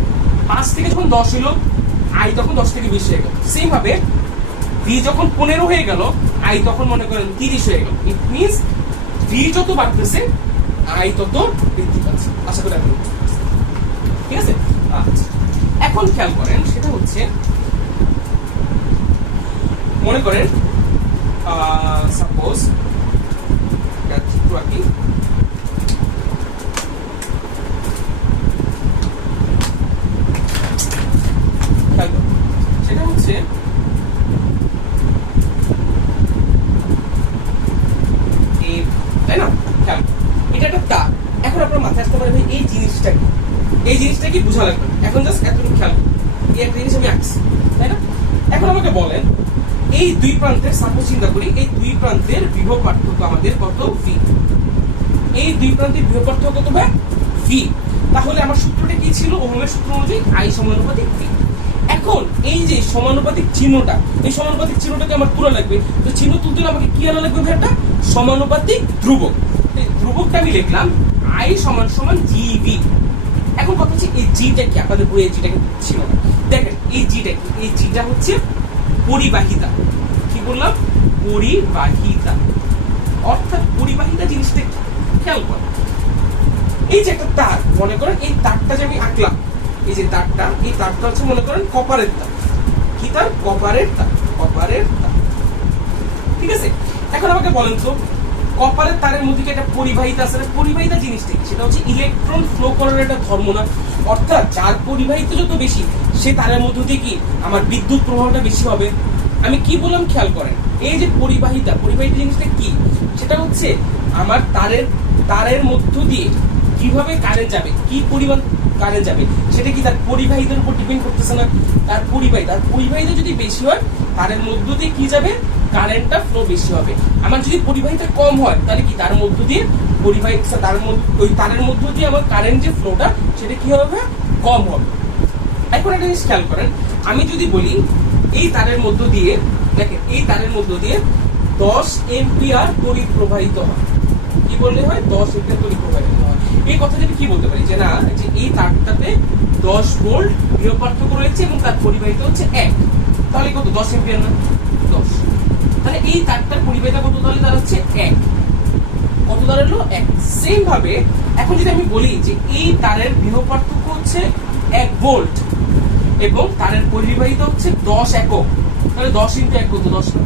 5 থেকে যখন 10 হলো, আই তখন 10 থেকে 20 হয়ে গেল। সেম ভাবে ভি যখন 15 হয়ে গেল, আই তখন মনে করেন 30 হয়ে গেল। ইট মিনস ভি যত বাড়তেছে, আই তত বৃদ্ধি পাচ্ছে। আশা করি আপনি বুঝতে পারছেন। ঠিক আছে, আচ্ছা এখন খেয়াল করেন, সেটা হচ্ছে মনে করেন সাপোজ চিত্র আঁকি, সেটা হচ্ছে তাই না, এটা একটা তার। এখন আপনার মাথায় আসতে পারে ভাই এই জিনিসটা কি বোঝা লাগবে। এখন জাস্ট এতটুকু খেয়াল, এই একটা জিনিস আমি আঁকছি, তাই না। এখন আমাকে বলেন, এই দুই প্রান্তের, সাপোজ চিন্তা করি, এই দুই প্রান্তের বিভব পার্থক্য আমাদের কত? ভি। এই দুই প্রান্তের বিভব পার্থক্য কত ভাই? ভি। তাহলে আমার সূত্রটা কি ছিল? ওহমের সূত্র অনুযায়ী আই সমানুপাতিক ভি। এখন এই যে সমানুপাতিক চিহ্নটা, এই সমানুপাতিক চিহ্নটাকে আমার পুরো লাগবে। তো চিহ্ন তুলতে হলে আমাকে কি আনা লাগবে ভাই? একটা সমানুপাতিক ধ্রুবক। এই ধ্রুবকটা আমি লিখলাম আই সমান সমান জিভি। এখন কথা হচ্ছে এই জিটা কি, আপনাদের বইয়ে জিটা কিন্তু ছিল না। দেখেন এই জিটা কি, এই জিটা হচ্ছে পরিবাহিতা। কি বললাম? পরিবাহিতা। অর্থাৎ পরিবাহিতা জিনিসটা খেয়াল করেন, এই যে একটা তার, মনে করেন এই তারটা যে আমি আঁকলাম, এই যে তারটা, এই তারটা হচ্ছে মনে করেন কপারের তার। কি তার? কপারের তার। কপারের তার, ঠিক আছে। এখন আমাকে বলেন তো, কপারের তারের মধ্যে কি একটা পরিবাহিতা আছে? পরিবাহিতা জিনিসটা কি? সেটা হচ্ছে ইলেকট্রন ফ্লো করার একটা ধর্ম না। অর্থাৎ যার পরিবাহিতা যত বেশি, সে তারের মধ্য দিয়ে কি আমার বিদ্যুৎ প্রবাহটা বেশি হবে। আমি কি বললাম খেয়াল করেন, এই যে পরিবাহিতা জিনিসটা কি? সেটা হচ্ছে আমার তারের মধ্য দিয়ে কিভাবে কারেন্ট যাবে, কি পরিমাণ কারেন্ট যাবে, সেটা কি তার পরিবাহিতার উপর ডিপেন্ড করতেছে না? তার পরিবাহিতা যদি বেশি হয়, তারের মধ্য দিয়ে কি যাবে? কারেন্টটা ফ্লো বেশি হবে। আমার যদি পরিবাহিতা কম হয়, তাহলে কি তার মধ্য দিয়ে ওই তারের মধ্য দিয়ে আমার কারেন্ট যে ফ্লোটা, সেটা কি হবে? কম হবে। এখন একটা জিনিস খেয়াল করেন, আমি যদি বলি এই তারের মধ্য দিয়ে, দেখেন এই তারের মধ্য দিয়ে 10 এম্পিয়ার তড়িৎ প্রবাহিত হয়। কি বললে হয়? 10 এম্পিয়ার তড়িৎ প্রবাহিত হয়। এই কথা যদি কি বলতে পারি, যে না, যে এই তারটাতে 10 ভোল্ট বিভব পার্থক্য রয়েছে এবং তার পরিবাহিতা হচ্ছে 1, তাহলে কত? 10 এম্পিয়ার না? 10। তাহলে এই তারটার পরিবাহিতা কত? তাহলে দাঁড়াচ্ছে 1। কত দাঁড়ালো? 1। সেম ভাবে এখন যদি আমি বলি যে এই তারের বিভব পার্থক্য হচ্ছে 1 ভোল্ট, এবং তারের পরিবাহিতা হচ্ছে 10 একক, তাহলে 10 ইন্টু 1 কত 10 না।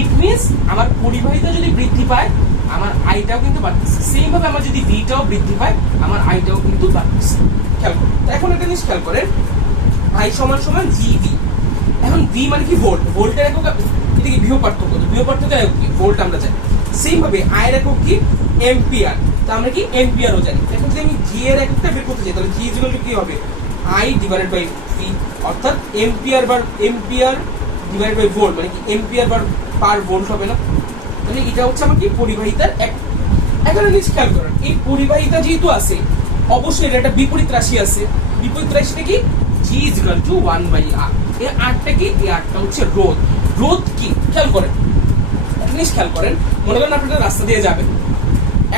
ইট মিনস আমার পরিবাহিতা যদি বৃদ্ধি পায় আমার আইটাও কিন্তু বাড়তেছে, সেম ভাবে আমার যদি ভিটাও বৃদ্ধি পায় আমার আইটাও কিন্তু বাড়তেছে। খেয়াল করুন। তো এখন একটা জিনিস খেয়াল করেন, আই সমান সমান জিভি। এখন ভি মানে কি ভোল্ট, ভোল্টের একক এটা কি বিভব পার্থক্য, বিভব পার্থক্য একক কি ভোল্ট আমরা জানি। সেম ভাবে আই এর একক কি এম্পিয়ার, তো আমরা কি এম্পিয়ারও জানি। এখন যদি আমি জি এর এককটা বের করতে চাই তাহলে জি ইকুয়াল টু কি হবে আই ডিভাইডেড বাই ভি, অর্থাৎ এম্পিয়ার ডিভাইডেড বাই ভোল্ট মানে কি এম্পিয়ার পার ভোল্ট হবে না। তাহলে এটা হচ্ছে আমার কি পরিবাহিতার এক। এখন জিনিস খেয়াল করেন, এই পরিবাহিতা যেহেতু আছে অবশ্যই এটা একটা বিপরীত রাশি আছে, বিপরীত রাশিটা কি জি ইজ ইকুয়াল টু 1/r। এই আরটা কি, এই আরটা হচ্ছে রোধ। রোধ কি খেয়াল করেন, জিনিস খেয়াল করেন, মনে করেন আপনি একটা রাস্তা দিয়ে যাবেন,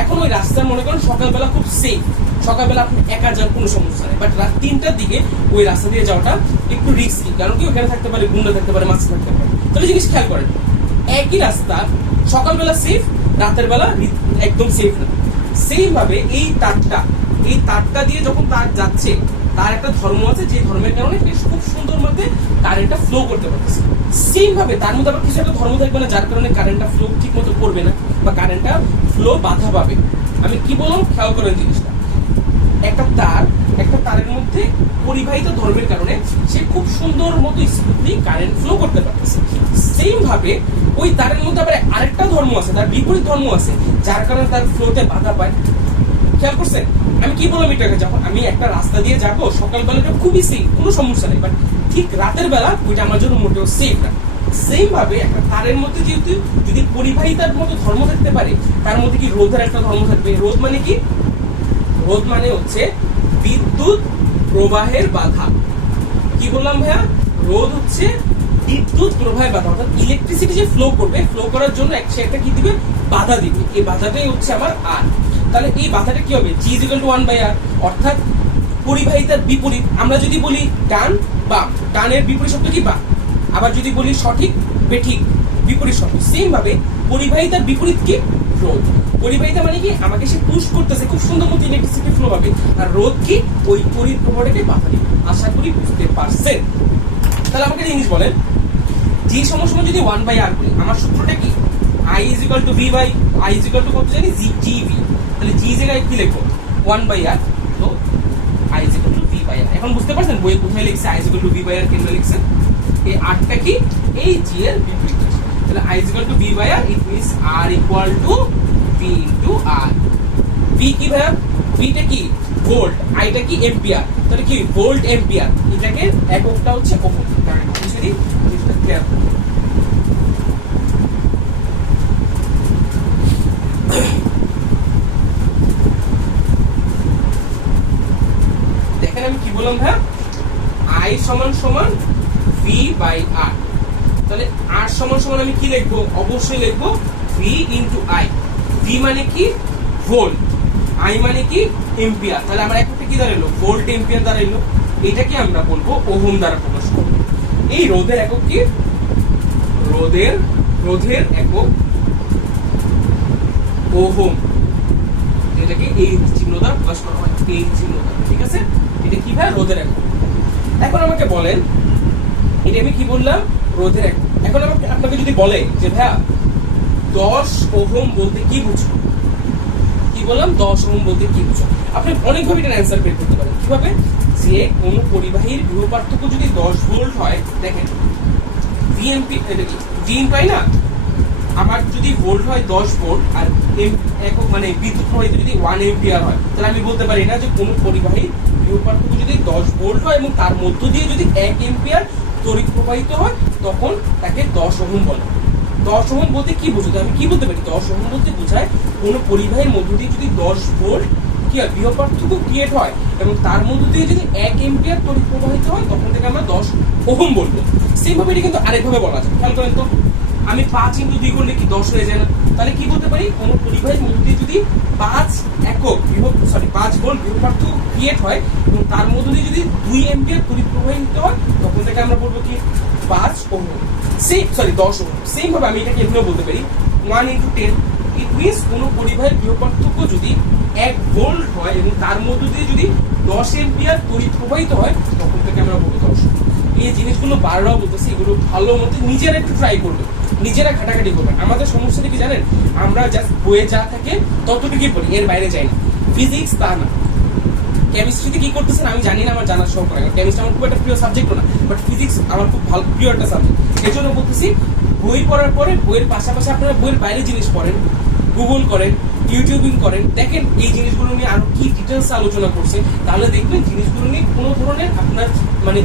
এখন ওই রাস্তা মনে করেন সকালবেলা খুব সেফ, সকালবেলা আপনি একা যান কোনো সমস্যা নেই, বাট রাত 3টার দিকে ওই রাস্তা দিয়ে যাওয়াটা একটু রিস্কি, কারণ কি ওখানে থাকতে পারে গুন্ডা থাকতে পারে, মাছ থাকতে পারে। তাহলে জিনিস খেয়াল করেন, একই রাস্তা সকালবেলা সেফ, রাতের বেলা একদম সেফ না। সেম ভাবে এই তারটা দিয়ে যখন তার যাচ্ছে তার একটা ধর্ম আছে, যে ধর্মের কারণে খুব সুন্দর মতে কারেন্টটা ফ্লো করতে পারতেছে। সেম ভাবে তার মধ্যে আবার কিছু একটা ধর্ম থাকবে না, যার কারণে কারেন্টটা ফ্লো ঠিক মতো করবে না বা কারেন্টটা ফ্লো বাধা পাবে। আমি কি বললাম খেয়াল করেন জিনিসটা, একটা তারের মধ্যে পরিবাহিত ধর্মের কারণে সে খুব সুন্দর মতো স্মুথলি কারেন্ট ফ্লো করতে পারতেছে। সেম ভাবে ওই তারের মধ্যে আবার আরেকটা ধর্ম আছে, তার বিপরীত ধর্ম আছে, যার কারণে তার ফ্লোতে বাধা পায়। খেয়াল করছেন আমি কি বললাম, এটাকে যখন আমি একটা রাস্তা দিয়ে যাবো সকালবেলাটা খুবই সেফ, কোনো সমস্যা নেই, বাট ঠিক রাতের বেলা ওইটা আমার জন্য মোটেও সেফ না। সেম ভাবে একটা তারের মধ্যে যেহেতু যদি পরিবাহিতার মতো ধর্ম থাকতে পারে, তার মধ্যে কি রোধের একটা ধর্ম থাকবে। রোধ মানে কি, রোধ মানে হচ্ছে বিদ্যুৎ প্রবাহের বাধা। কি বললাম ভাইয়া, রোধ হচ্ছে বিদ্যুৎ প্রবাহের বাধা, অর্থাৎ ইলেকট্রিসিটি যে ফ্লো করবে, ফ্লো করার জন্য সে একটা কি দিবে, বাধা দিবে। এই বাধাটাই হচ্ছে আমার আর। তাহলে এই বাধাটা কি হবে, জি ইজ ইকুয়াল টু 1/r, অর্থাৎ পরিবাহিতার বিপরীত। আমরা যদি বলি ডান বাম, ডানের বিপরীত শব্দ কি বাম, আবার যদি বলি সঠিক বেঠিক বিপরীত শব্দ। সেম ভাবে পরিবাহিতার বিপরীত কি রোধ। পরিবাহিতা মানে কি আমাকে সে পুশ করতেছে, খুব সুন্দর মতো ইলেকট্রিসিটি ফ্লো হবে, আর রোধ কি ওই তড়িৎ প্রবাহটাকে বাধা দিবে। আশা করি বুঝতে পারছেন। তাহলে আমাকে জিনিস বলেন, জি সমসময় যদি 1/r করি, আমার সূত্রটা কি I is equal to V by I is equal to কত জানি GV। তাহলে জি জায়গায় কি লিখবো 1/r, তো I is equal to V by r। এখন বুঝতে পারছেন বইয়ে কোথায় লিখছে I is equal to V by r, কেন লিখছে, এই আরটা কি এই জি এর বিপরীত। তাহলে I is equal to V by r, it means R equal to V into R। V কি ভাইয়া, V টা কি ভোল্ট, I টা কি এম্পিয়ার, তাহলে কি ভোল্ট এম্পিয়ার, এটাকে এককটা হচ্ছে ওহম। কারণ যদি এটা ক্লিয়ার দেখেন আমি কি বললাম ভাইয়া, I সমান সমান V by R। তাহলে R সমান সমান আমি কি লিখবো, অবশ্যই লিখবো V into I। V মানে কি ভোল্ট, I মানে কি এম্পিয়ার। তাহলে আমার একটা কি দাঁড়াইলো, ভোল্ট এম্পিয়ার দাঁড়াইলো। এটাকে আমরা বলবো ওহম দ্বারা প্রকাশ করব। এই রোধের একক কি, রোধের একক ওহম। এটাকে এই চিহ্ন দ্বারা প্রকাশ করা হয়, এই চিহ্ন দ্বারা। ঠিক আছে, এটা কি ভাই রোধের একক। এখন আমাকে বলেন, এটা আমি কি বললাম রোধের একক। এখন আপনাকে যদি বলে যে ভাইয়া 10 ওহম বলতে কি বুঝো, কি বললাম 10 ওহম বলতে কি বুঝো, আপনি অনেকভাবে এটার অ্যান্সার বের করতে পারেন। কিভাবে, যে কোনো পরিবাহীর বিভব পার্থক্য যদি 10 ভোল্ট হয়, দেখেন ভিএমপি এটা কি ভি ইনটু আই না, আমার যদি ভোল্ট হয় 10 ভোল্ট আর একক মানে বিদ্যুৎ প্রবাহিত যদি 1 এম্পিয়ার হয়, তাহলে আমি বলতে পারি না যে কোনো পরিবাহীর বিভব পার্থক্য যদি 10 ভোল্ট হয় এবং তার মধ্য দিয়ে যদি 1 এম্পিয়ার তড়িৎ প্রবাহিত হয়, তখন তাকে 10 ওহম বলে। 10 ওহম বলতে কি বোঝায়, আমি কি বলতে পারি, 10 ওহম বলতে বোঝায় কোনো পরিবাহীর মধ্য দিয়ে যদি 10 ভোল্ট কি হয় বিভব পার্থক্য ক্রিয়েট হয় এবং তার মধ্য দিয়ে যদি 1 এম্পিয়ার তড়িৎ প্রবাহিত হয়, তখন থেকে আমরা 10 ওহম বলবো। সেম ভাবে এটা কিন্তু আরেকভাবে বলা যায়। খেয়াল করেন তো, আমি 5 ইনটু 2 করলে কি 10 হয়ে যায় না, তাহলে কি বলতে পারি, কোন পরিবাহীর মধ্য দিয়ে যদি 5 ভোল্ট বিভব পার্থক্য ক্রিয়েট হয় এবং তার মধ্য দিয়ে যদি 2 এম্পিয়ার তড়িৎ প্রবাহিত হয়, তখন থেকে আমরা বলবো কি 5 ওহম, 10 ওহম। সেম ভাবে আমি এটাকে এভাবে বলতে পারি 1 ইনটু 10। ইট মিনস কোন পরিবাহীর বিভব পার্থক্য যদি 1 ভোল্ট হয় এবং তার মধ্য দিয়ে যদি 10 এম্পিয়ার তড়িৎ প্রবাহিত হয়, তখন থেকে আমরা বলবো 10 ওহম। এই জিনিসগুলো বারবার বলতেছি, এগুলো ভালো মতো নিজেরা একটু ট্রাই করবে, নিজেরা ঘাটাঘাটি করবে। আমাদের সমস্যাটা কি জানেন, আমরা জাস্ট বইয়ে যা থাকে ততটুকুই পড়ি, এর বাইরে যাই না। ফিজিক্স তা না, কেমিস্ট্রিতে কি করতেছেন আমি জানি না, আমার জানার শখ করে, কেমিস্ট্রি আমার খুব একটা প্রিয় সাবজেক্টও না, বাট ফিজিক্স আমার খুব ভালো প্রিয় একটা সাবজেক্ট। এই জন্য বলতেছি বই পড়ার পরে বইয়ের পাশাপাশি আপনারা বইয়ের বাইরে জিনিস পড়েন, গুগল করেন, ইউটিউবিং করেন, দেখেন এই জিনিসগুলো নিয়ে আরো কি ডিটেলস আলোচনা করছে, তাহলে দেখবেন জিনিসগুলো নিয়ে কোনো ধরনের আপনার মানে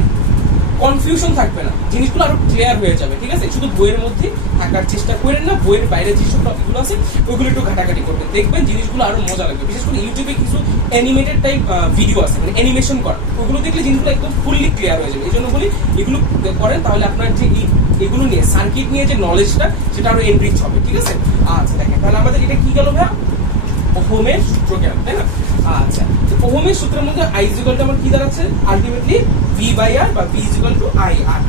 কনফিউশন থাকবে না, জিনিসগুলো আরো ক্লিয়ার হয়ে যাবে। ঠিক আছে, শুধু বইয়ের মধ্যে থাকার চেষ্টা করেন না, বইয়ের বাইরে যেসব টপিকগুলো আছে ওইগুলো একটু ঘাটাঘাটি করবেন, দেখবেন জিনিসগুলো আরো মজা লাগবে। বিশেষ করে ইউটিউবে কিছু অ্যানিমেটেড টাইপ ভিডিও আছে, মানে অ্যানিমেশন করা, ওগুলো দেখলে জিনিসগুলো একদম ফুললি ক্লিয়ার হয়ে যাবে। এই জন্য বলি এগুলো করেন, তাহলে আপনার যে এগুলো নিয়ে সার্কিট নিয়ে যে নলেজটা সেটা আরো এনরিচ হবে। ঠিক আছে, আচ্ছা দেখেন তাহলে আমাদের এটা কি গেল ভাইয়া, ওহমের সূত্র গেল, তাই না? আচ্ছা, তো ওহমের সূত্রের মধ্যে I = আমার কি দাঁড়াচ্ছে আলটিমেটলি V/R বা V = IR।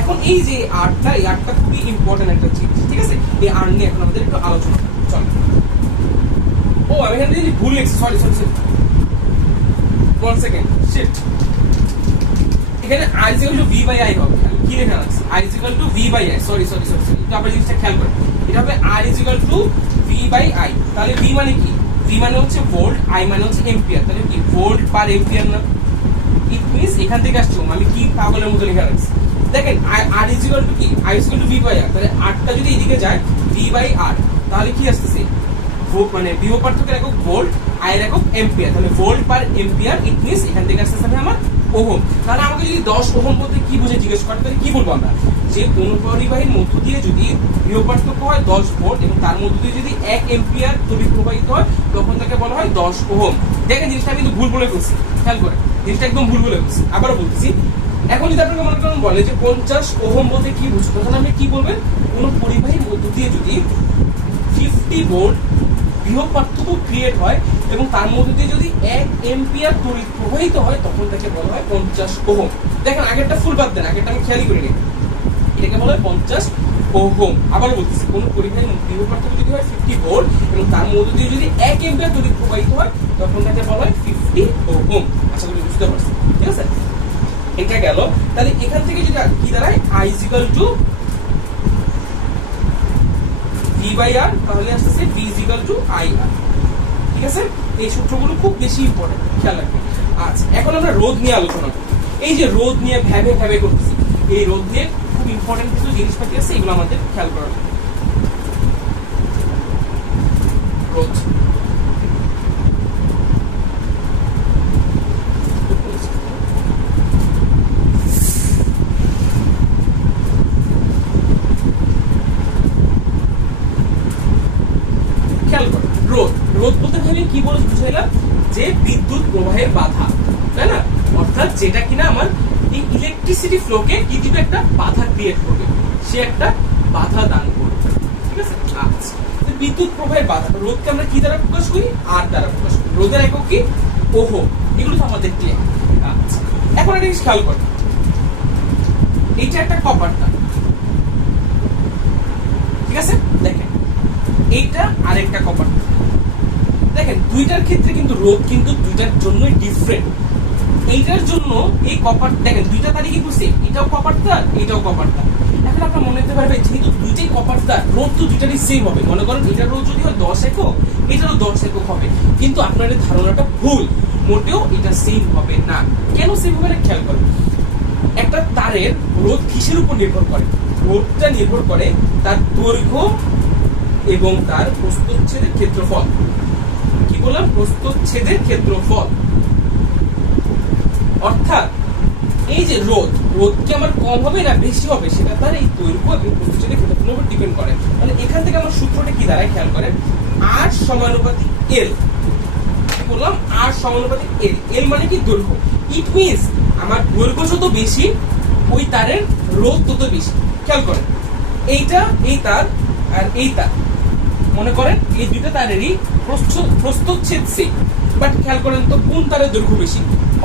এখন এই যে আরটা, এই আরটা খুবই ইম্পর্টেন্ট একটা জিনিস। ঠিক আছে, এই আর নিয়ে এখন আমাদের একটু আলোচনা করব। চলো, ও আমি এখানে ভুল লিখছি, সরি 1 সেকেন্ড, শিট। এখানে I = V/I হবে, কি লেখা আছে I = V/I, সরি এটা আপনি জিনিসটা খেয়াল করেন, এটা হবে I = V/I। তাহলে V মানে কি, V মানে হচ্ছে ভোল্ট, I মানে হচ্ছে এম্পিয়ার, তাহলে কি ভোল্ট পার এম্পিয়ার না? ইট মিন্স এখান থেকে আসছে, আমি কি পাগলের মতো লেখা রাখছি। দেখেন R = কি, I = V/R, তাহলে আরটা যদি এদিকে যায় V/R, তাহলে কি আসতেছে, মানে বিভব পার্থক্যের একক ভোল্ট, I এর একক এম্পিয়ার, তাহলে volt per ampere, it means এখান থেকে আসতেছে আমার ওহম। তাহলে আমাকে যদি 10 ওহম বলতে কি বুঝে জিজ্ঞেস করে, তাহলে কি বলবো আমরা, যে কোন পরিবাহীর মধ্য দিয়ে যদি বিভব পার্থক্য হয় 10 ভোল্ট এবং তার মধ্য দিয়ে যদি 1 এম্পিয়ার তড়িৎ প্রবাহিত হয়, তখন তাকে বলা হয় 10 ওহম। দেখেন জিনিসটা আমি কিন্তু ভুল বলে ফেলছি, খেয়াল করে, জিনিসটা একদম ভুল বলে ফেলছি, আবারও বলতেছি। এখন যদি আপনাকে মনে করেন বলে যে 50 ওহম বলতে কি বুঝছো, তখন আপনি কি বলবেন, কোন পরিবাহীর মধ্য দিয়ে যদি 50 ভোল্ট বিভব পার্থক্য ক্রিয়েট হয় এবং তার মধ্যে দিয়ে যদি 1 এম্পিয়ার তড়িৎ প্রবাহিত হয়, তখন তাকে বলা হয় 50 ওহম। দেখেন আগেরটা ফুল বাদ দেন, আগেরটা আমি খেয়ালই করিনি, এটাকে বলা হয় 50 ওহম। আবার বলতেছি, কোন পরিবাহীর বিভব পার্থক্য যদি হয় 50 ভোল্ট এবং তার মধ্যে দিয়ে যদি 1 এম্পিয়ার তড়িৎ প্রবাহিত হয়, তখন তাকে বলা হয় 50 ওহম। আশা করি বুঝতে পারছেন। ঠিক আছে, এটা গেল। তাহলে এখান থেকে যেটা কি দাঁড়ায় I = V/R, তাহলে আসছে V = IR। ঠিক আছে, এই সূত্রগুলো খুব বেশি ইম্পর্টেন্ট, খেয়াল রাখবেন। আচ্ছা, এখন আমরা রোধ নিয়ে আলোচনা করব। এই যে রোধ নিয়ে ভ্যাবে করতেছি, এই রোধ নিয়ে খুব ইম্পর্টেন্ট কিছু জিনিসপাতি আছে, এগুলো আমাদের খেয়াল করা হবে। রোধ, রোধ বলতে ভাবে কি বলে বুঝাইলাম, যে বিদ্যুৎ প্রবাহের বাধা, তাই না? অর্থাৎ যেটা কিনা আমার এই ইলেকট্রিসিটি ফ্লোকে কি দিবে, একটা বাধা ক্রিয়েট করবে, সে একটা বাধা দান করবে। ঠিক আছে, আচ্ছা, বিদ্যুৎ প্রবাহের বাধা, রোধকে আমরা কি দ্বারা প্রকাশ করি, আর দ্বারা প্রকাশ করি। রোধের একক কি, ওহম। এগুলো তো আমাদের ক্লিয়ার। আচ্ছা, এখন একটা জিনিস খেয়াল করো, এইটা একটা কপার তার, ঠিক আছে? দেখেন এইটা আরেকটা কপার তার, দেখেন দুইটার ক্ষেত্রে কিন্তু রোধ কিন্তু দুইটার জন্যই ডিফারেন্ট। এইটার জন্য এই কপার, দেখেন দুইটা তারই কি করছে, এটাও কপার তার, এটাও কপার তার। এখন আপনার মনে হতে পারবে যেহেতু দুইটাই কপার তার, রোধ তো দুইটারই সেম হবে। মনে করেন এটার রোধ যদি হয় 10 একক, এটারও 10 একক হবে, কিন্তু আপনার এই ধারণাটা ভুল, মোটেও এটা সেম হবে না। কেন সেম হবে না খেয়াল করবেন। একটা তারের রোধ কিসের উপর নির্ভর করে, রোধটা নির্ভর করে তার দৈর্ঘ্য এবং তার প্রস্থচ্ছেদের ক্ষেত্রফল। কি বললাম, প্রস্থচ্ছেদের ক্ষেত্রফল। অর্থাৎ এই যে রোধ কি আমার কম হবে না বেশি হবে, সেটা তার এই দৈর্ঘ্য এবং প্রস্থচ্ছেদের ক্ষেত্রফলের উপর ডিপেন্ড করে। মানে এখান থেকে আমার সূত্রটা কি দাঁড়ায় খেয়াল করেন, R সমানুপাতিক L। কি বললাম, R সমানুপাতিক L। L মানে কি, দৈর্ঘ্য। ইট মিন্স আমার দৈর্ঘ্য যত বেশি, ওই তারের রোধ তত বেশি। খেয়াল করেন, এইটা এই তার আর এই তার, মনে করেন এই দুইটা তারেরই প্রস্থচ্ছেদ সেম, বাট খেয়াল করেন তো কোন তারের দৈর্ঘ্য বেশি,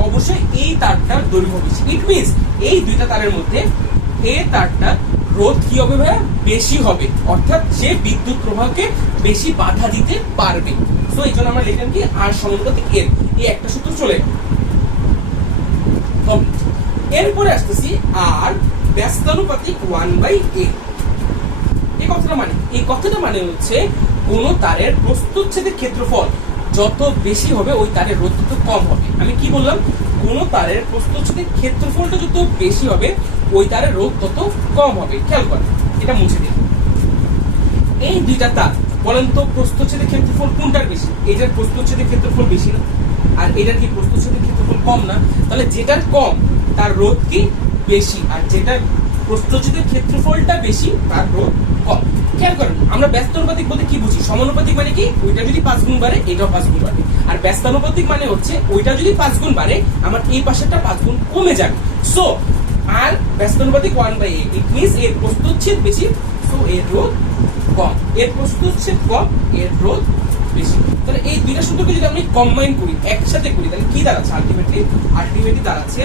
অবশ্যই এই তারটার দৈর্ঘ্য বেশি। ইট মিন্স এই দুইটা তারের মধ্যে এই তারটার রোধ কি হবে ভাইয়া, বেশি হবে, অর্থাৎ সে বিদ্যুৎ প্রবাহকে বেশি বাধা দিতে পারবে। সো এই জন্য আমরা লিখলাম কি R সমানুপাতিক L। এই একটা সূত্র চলে এরপরে আসতেছি আর ব্যস্তানুপাতিক 1/a। এই কথাটা মানে হচ্ছে কোন তারের প্রস্থচ্ছেদের ক্ষেত্রফল যত বেশি হবে ওই তারের রোধ তত কম হবে। আমি কি বললাম? কোন তারের প্রস্থচ্ছেদের ক্ষেত্রফলটা যত বেশি হবে ওই তারের রোধ তত কম হবে। খেয়াল করেন, এটা মুছে দিন। এই দুইটা তার বলেন তো প্রস্থচ্ছেদের ক্ষেত্রফল কোনটার বেশি? এটার প্রস্থচ্ছেদের ক্ষেত্রফল বেশি না, আর এটার কি প্রস্থচ্ছেদের ক্ষেত্রফল কম না? তাহলে যেটার কম তার রোধ কি বেশি, আর যেটার প্রস্থচ্ছেদের ক্ষেত্রফলটা বেশি তার রোধ কম। খেয়াল করেন, আমরা ব্যস্তানুপাতিক বলতে কি বুঝি? সমানুপাতিক মানে কি? ওইটা যদি 5 গুণ বাড়ে এটাও 5 গুণ বাড়ে। আর ব্যস্তানুপাতিক মানে হচ্ছে ওইটা যদি 5 গুণ বাড়ে আমার এই পাশেরটা 5 গুণ কমে যাবে। So R ব্যস্তানুপাতিক 1/a, it means এর প্রস্থচ্ছেদ বেশি, সো এর রোধ কম। এর প্রস্থচ্ছেদ কম, এর রোধ বেশি। তাহলে এই দুইটা সূত্রকে যদি আমি কম্বাইন করি, একসাথে করি, তাহলে কি দাঁড়াচ্ছে? আলটিমেটলি দাঁড়াচ্ছে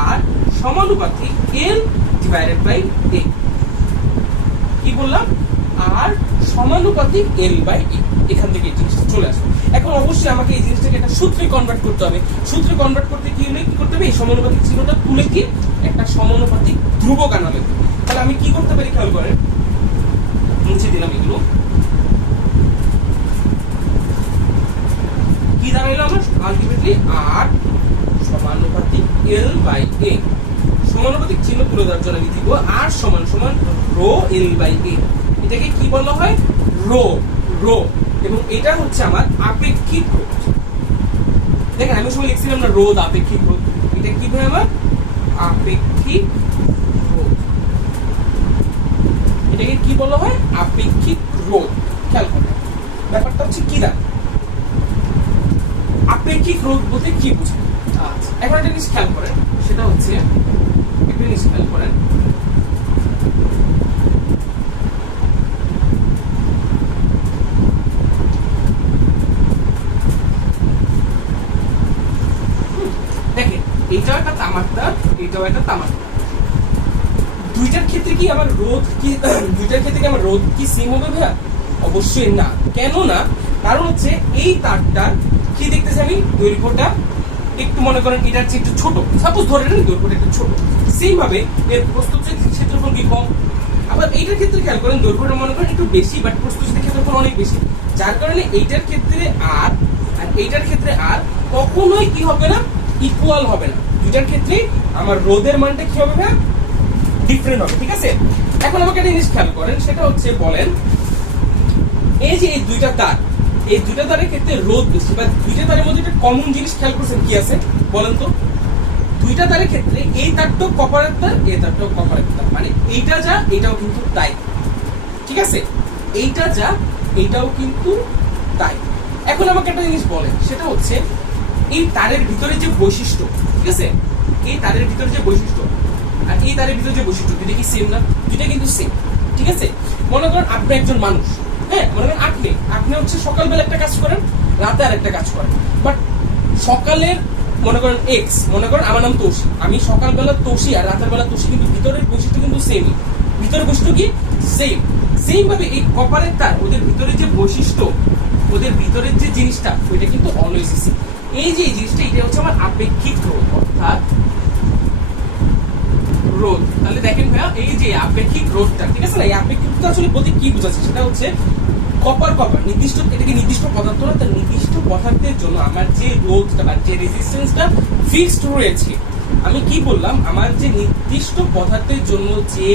আর সমানুপাতিক l ডিভাইডেড বাই a। কি বললাম? আর সমানুপাতিক l/a। এখান থেকে এই জিনিসটা চলে আসবে। এখন অবশ্যই আমাকে এই জিনিসটাকে একটা সূত্রে কনভার্ট করতে হবে। সূত্রে কনভার্ট করতে কি করতে হবে? এই সমানুপাতিক চিহ্নটা তুলে কি একটা সমানুপাতিক ধ্রুবক আনাবে। তাহলে আমি কি করতে পারি? খেয়াল করেন, মুছে দিলাম এগুলো। কি দাঁড়াইলো আমার? আলটিমেটলি আর সমানুপাতিক l/a। সমানুপাতিক চিহ্ন তুলে দেওয়ার জন্য আমি দিব আর সমান সমান রো l/a। এটাকে কি বলা হয়? রো। এবং এটা হচ্ছে আমার আপেক্ষিক রোধ। দেখেন আমি সময় লিখছিলাম না রোধ, আপেক্ষিক রোধ। এটা কি ভাই আমার? আপেক্ষিক রোধ। এটাকে কি বলা হয়? আপেক্ষিক রোধ। খেয়াল করবেন ব্যাপারটা হচ্ছে কি দাঁড়ায়, আপেক্ষিক রোধ বলতে কি বুঝি? আচ্ছা, এখন একটা জিনিস খেয়াল করেন, সেটা হচ্ছে একটা জিনিস খেয়াল করেন, দেখেন এটাও একটা তামার তার, এটাও একটা তামার তার। দুইটার ক্ষেত্রে কি আমার রোধ কি দুইটার ক্ষেত্রে কি আমার রোধ কি সেম হবে ভাইয়া? অবশ্যই না। কেন না? কারণ হচ্ছে এই তারটার কি দেখতেছি আমি, দৈর্ঘ্যটা একটু মনে করেন এটার চেয়ে একটু ছোট, সাপোজ ধরে নেন দৈর্ঘ্যটা একটু ছোট, সেম ভাবে এর প্রস্থচ্ছেদ ক্ষেত্রফল কি কম। আবার এইটার ক্ষেত্রে খেয়াল করেন দৈর্ঘ্যটা মনে করেন একটু বেশি, বাট প্রস্থচ্ছেদের ক্ষেত্রফল অনেক বেশি, যার কারণে এইটার ক্ষেত্রে আর এইটার ক্ষেত্রে আর কখনোই কি হবে না, ইকুয়াল হবে না। দুইটার ক্ষেত্রে আমার রোধের মানটা কি হবে না, ডিফারেন্ট হবে। ঠিক আছে, এখন আমাকে একটা জিনিস খেয়াল করেন, সেটা হচ্ছে বলেন এই যে এই দুইটা তার, এই দুইটা তারের ক্ষেত্রে রোধ বেশি, বা দুইটা তারের মধ্যে একটা কমন জিনিস খেয়াল করছেন কি আছে বলেন তো? দুইটা তারের ক্ষেত্রে এই তারটাও কপারের তার, এই তারটাও কপারের তার, মানে এইটা যা এটাও কিন্তু তাই। ঠিক আছে, এইটা যা এটাও কিন্তু তাই। এখন আমাকে একটা জিনিস বলেন, সেটা হচ্ছে এই তারের ভিতরে যে বৈশিষ্ট্য, ঠিক আছে, এই তারের ভিতরে যে বৈশিষ্ট্য আর এই তারের ভিতরে যে বৈশিষ্ট্য, দুইটা কি সেম না? দুইটা কিন্তু সেম। ঠিক আছে, মনে করেন আপনি একজন মানুষ, হ্যাঁ, মনে করেন আপনি হচ্ছে সকালবেলা একটা কাজ করেন, রাতে আর একটা কাজ করেন, বাট সকালের মনে করেন এক্স, মনে করেন আমার নাম তোষী, আমি সকালবেলা তোষী আর রাতের বেলা তোষী, কিন্তু ভিতরের বৈশিষ্ট্য কিন্তু সেমই। ভিতরের বৈশিষ্ট্য কি সেম ভাবে এই কপারের তার, ওদের ভিতরে যে বৈশিষ্ট্য, ওদের ভিতরের যে জিনিসটা, ওইটা কিন্তু অলওয়েজ সেম। এই যে এই জিনিসটা, এটা হচ্ছে আমার আপেক্ষিক রোধ, অর্থাৎ রোধ। তাহলে দেখেন ভাইয়া এই যে আপেক্ষিক রোধটা, ঠিক আছে না, এই আপেক্ষিকটা আসলে বলতে কি বোঝাচ্ছে, সেটা হচ্ছে কপার নির্দিষ্ট, এটাকে নির্দিষ্ট পদার্থ না, তার নির্দিষ্ট পদার্থের জন্য আমার যে রোধটা বা যে রেজিস্ট্যান্সটা ফিক্সড রয়েছে। আমি কি বললাম, আমার যে নির্দিষ্ট পদার্থের জন্য যে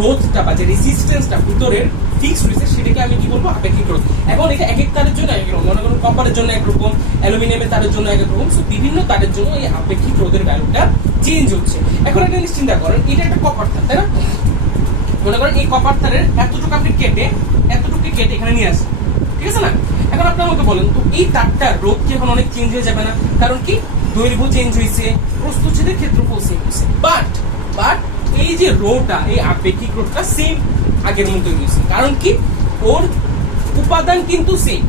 রোধটা বা যে রেজিস্ট্যান্সটা ভিতরের ফিক্সড রয়েছে, সেটাকে আমি কি বলবো, আপেক্ষিক রোধ। এখন এটা এক এক তারের জন্য এক রকম, মনে করুন কপারের জন্য একরকম, অ্যালুমিনিয়ামের তারের জন্য এক রকম, সো বিভিন্ন তারের জন্য এই আপেক্ষিক রোধের ভ্যালুটা চেঞ্জ হচ্ছে। এখন একটা জিনিস চিন্তা করেন, এটা একটা কপার তার, তাই না? মনে করেন এই কপার তারের এতটুকু আপনি কেটে এখানে নিয়ে আসেন, ঠিক আছে না? এখন আপনি আমাকে বলেন তো এই তারটার রোধ কি এখন অনেক চেঞ্জ হয়ে যাবে না? কারণ কি দৈর্ঘ্য চেঞ্জ হয়েছে, প্রস্থচ্ছেদের ক্ষেত্রফল সেম হয়েছে, বাট এই যে রোটা, এই আপেক্ষিক রোধটা সেম আগের মতোই রয়েছে। কারণ কি ওর উপাদান কিন্তু সেম,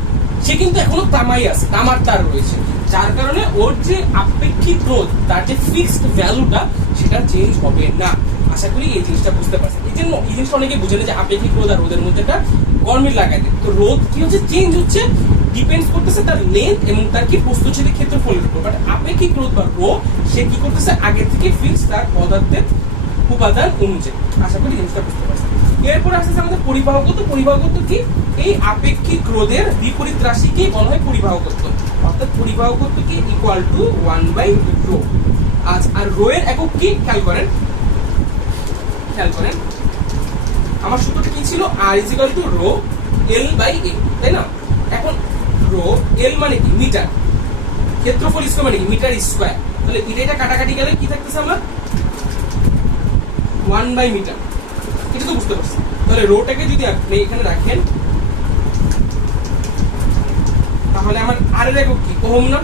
সে কিন্তু এখনো তামাই আছে, তামার তার রয়েছে, যার কারণে ওর যে আপেক্ষিক রোধ, তার যে ফিক্সড ভ্যালুটা, সেটা চেঞ্জ হবে না। আশা করি এই জিনিসটা বুঝতে পারছেন। এই জন্য এই জিনিসটা অনেকে বুঝে না যে আপেক্ষিক রোধ আর রোধের মধ্যে একটা গরমিল লাগাই দেয়, তো রোধ কি হচ্ছে, চেঞ্জ হচ্ছে, ডিপেন্ডস করতেছে তার লেন্থ এবং তার কি প্রস্থচ্ছেদের ক্ষেত্রফলের উপর। বাট আপেক্ষিক রোধ বা রো সে কি করতেছে আগে থেকে ফিক্স তার পদার্থের উপাদান অনুযায়ী। আশা করি জিনিসটা বুঝতে পারছেন। এরপর আসছে আমাদের পরিবাহকত্ব। পরিবাহকত্ব কি? এই আপেক্ষিক রোধের বিপরীত রাশিকে বলা হয় পরিবাহকত্ব। অর্থাৎ পরিবাহকত্ব কি ইকুয়াল টু 1/ρ। আজ আর রো এর একক কি খেয়াল করেন, আমার সূত্রটা কি ছিল? r equal to rho L/a, তাই না? এখন রো L মানে কি মিটার, ক্ষেত্রফল স্কয়ার মানে কি মিটার স্কয়ার। তাহলে এটা কাটাকাটি গেলে কি থাকতেছে আমার 1/মিটার। এটা তো বুঝতে পারছেন। তাহলে রোটাকে যদি আপনি এখানে রাখেন তাহলে আমার আর এর একক কি ওহম না?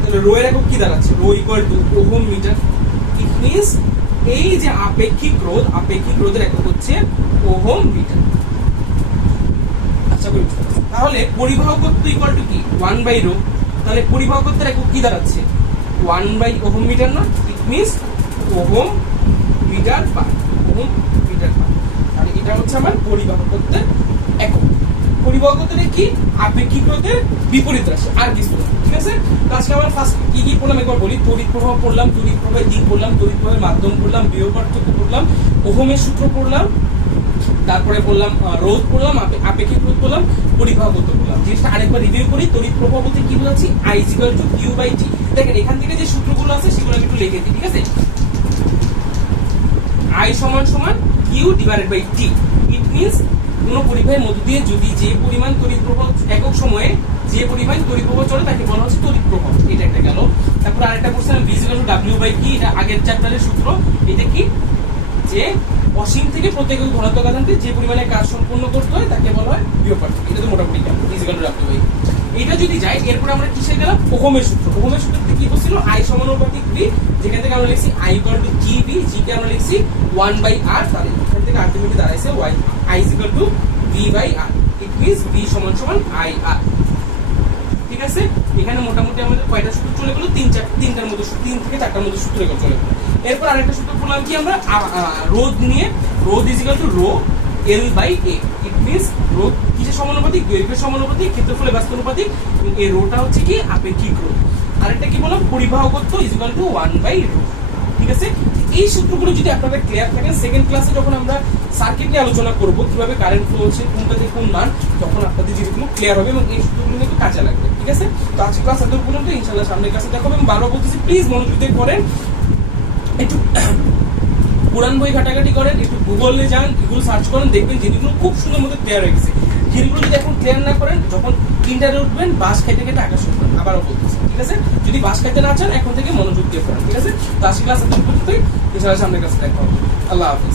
তাহলে রো এর একক কি দাঁড়াচ্ছে? Rho equal to ohm meter. It means এই যে আপেক্ষিক রোধের একক হচ্ছে ওহম মিটার। আচ্ছা বুঝতে পারছেন। তাহলে পরিবাহকত্ব ইকুয়াল টু কি 1/ρ। তাহলে পরিবাহকত্বের একক কি দাঁড়াচ্ছে 1/ওহম মিটার না? It means ohm meter per. তাহলে এটা হচ্ছে আমার পরিবাহকত্বের একক। পরিবাহকত্বের কি? আপেক্ষিক রোধের বিপরীত রাশি, আর কিছু না। ঠিক আছে? তো আজকে আমরা ফার্স্ট কি পড়লাম একবার বলি। তড়িৎ প্রবাহ পড়লাম, তড়িৎ প্রবাহের দিক পড়লাম, তড়িৎ প্রবাহের মাধ্যম পড়লাম, বিভব পার্থক্য পড়লাম, ওহমের সূত্র পড়লাম, তারপরে বললাম রোধ পড়লাম, আপেক্ষিক রোধ পড়লাম, পরিবাহকত্ব পড়লাম। জিনিসটা আরেকবার রিভিউ করি। তড়িৎ প্রবাহ বলতে কি বোঝাচ্ছি? I equal to Q/T। দেখেন এখান থেকে যে সূত্রগুলো আছে সেগুলো আমি একটু লিখে দিই। ঠিক আছে? I সমান সমান Q divided by T। It means কোন পরিবাহের মধ্য দিয়ে যদি যে পরিমাণ তড়িৎ প্রবাহ একক সময়ে যে পরিমাণ তড়িৎ প্রবাহ চলে তাকে বলা হচ্ছে তড়িৎ প্রবাহ। এটা একটা গেল। তারপর আরেকটা question V equal to W/T। এটা আগের চ্যাপ্টারের সূত্র। এটা কি? যে অসীম থেকে প্রত্যেক ধনাত্মক আধানকে যে পরিমাণে কাজ সম্পূর্ণ করতে হয় তাকে বলা হয় বিভব পার্থক্য। এটা তো মোটামুটি গেল V ইকুয়াল টু W/T। এটা যদি যাই এরপর আমরা কিসে গেলাম? ওহমের সূত্র। ওহমের সূত্রতে কি বলছিল? I সমানুপাতিক V, যেখান থেকে আমরা লিখছি I equal to GB, G কে আমরা লিখছি 1/R। তাহলে এখান থেকে আলটিমেটলি দাঁড়াইছে I equal to V/R। It means V সমান সমান IR। ঠিক আছে? এখানে মোটামুটি আমাদের কয়টা সূত্র চলে গেল? তিনটার মতো, 3 থেকে 4টার মতো সূত্র এগুলো চলে গেল। এরপর আরেকটা সূত্র পড়লাম কি আমরা রোধ নিয়ে। রোধ is equal to rho L/a। It means রোধ কিসের সমানুপাতিক? দৈর্ঘ্যের সমানুপাতিক, ক্ষেত্রফলের ব্যস্তানুপাতিক। এই রোটা হচ্ছে কি আপেক্ষিক রোধ। আরেকটা কি বললাম? পরিবাহকত্ব ইজ ইকুয়াল টু 1/ρ। ঠিক আছে? এই সূত্রগুলো যদি আপনারা ক্লিয়ার থাকেন, সেকেন্ড ক্লাসে যখন আমরা সার্কিট নিয়ে আলোচনা করব কিভাবে কারেন্ট ফ্লো হচ্ছে, কোনটা থেকে কোন মান, তখন আপনাদের জিনিসগুলো ক্লিয়ার হবে এবং এই সূত্রগুলো কিন্তু কাজে লাগবে। ঠিক আছে? তো আজকে ক্লাস এত পর্যন্ত। ইনশাআল্লাহ সামনের ক্লাসে দেখা হবে। বারবার বলতেছি প্লিজ মনোযোগ দিয়ে করেন, একটু পুরান বই ঘাটাঘাটি করেন, একটু গুগলে যান, গুগল সার্চ করেন, দেখবেন জিনিসগুলো খুব সুন্দর মতো ক্লিয়ার হয়ে গেছে। জিনিসগুলো যদি এখন ক্লিয়ার না করেন, যখন ইন্টারে উঠবেন বাস খাইতে খাইতে আকাশ উঠবেন। আবারও বলতেছি। ঠিক আছে? যদি বাস খাইতে না চান এখন থেকে মনোযোগ দিয়ে পড়েন। ঠিক আছে? তো আজকে ক্লাস এত পর্যন্তই। ইনশাআল্লাহ সামনের ক্লাসে দেখা হবে। আল্লাহ হাফেজ।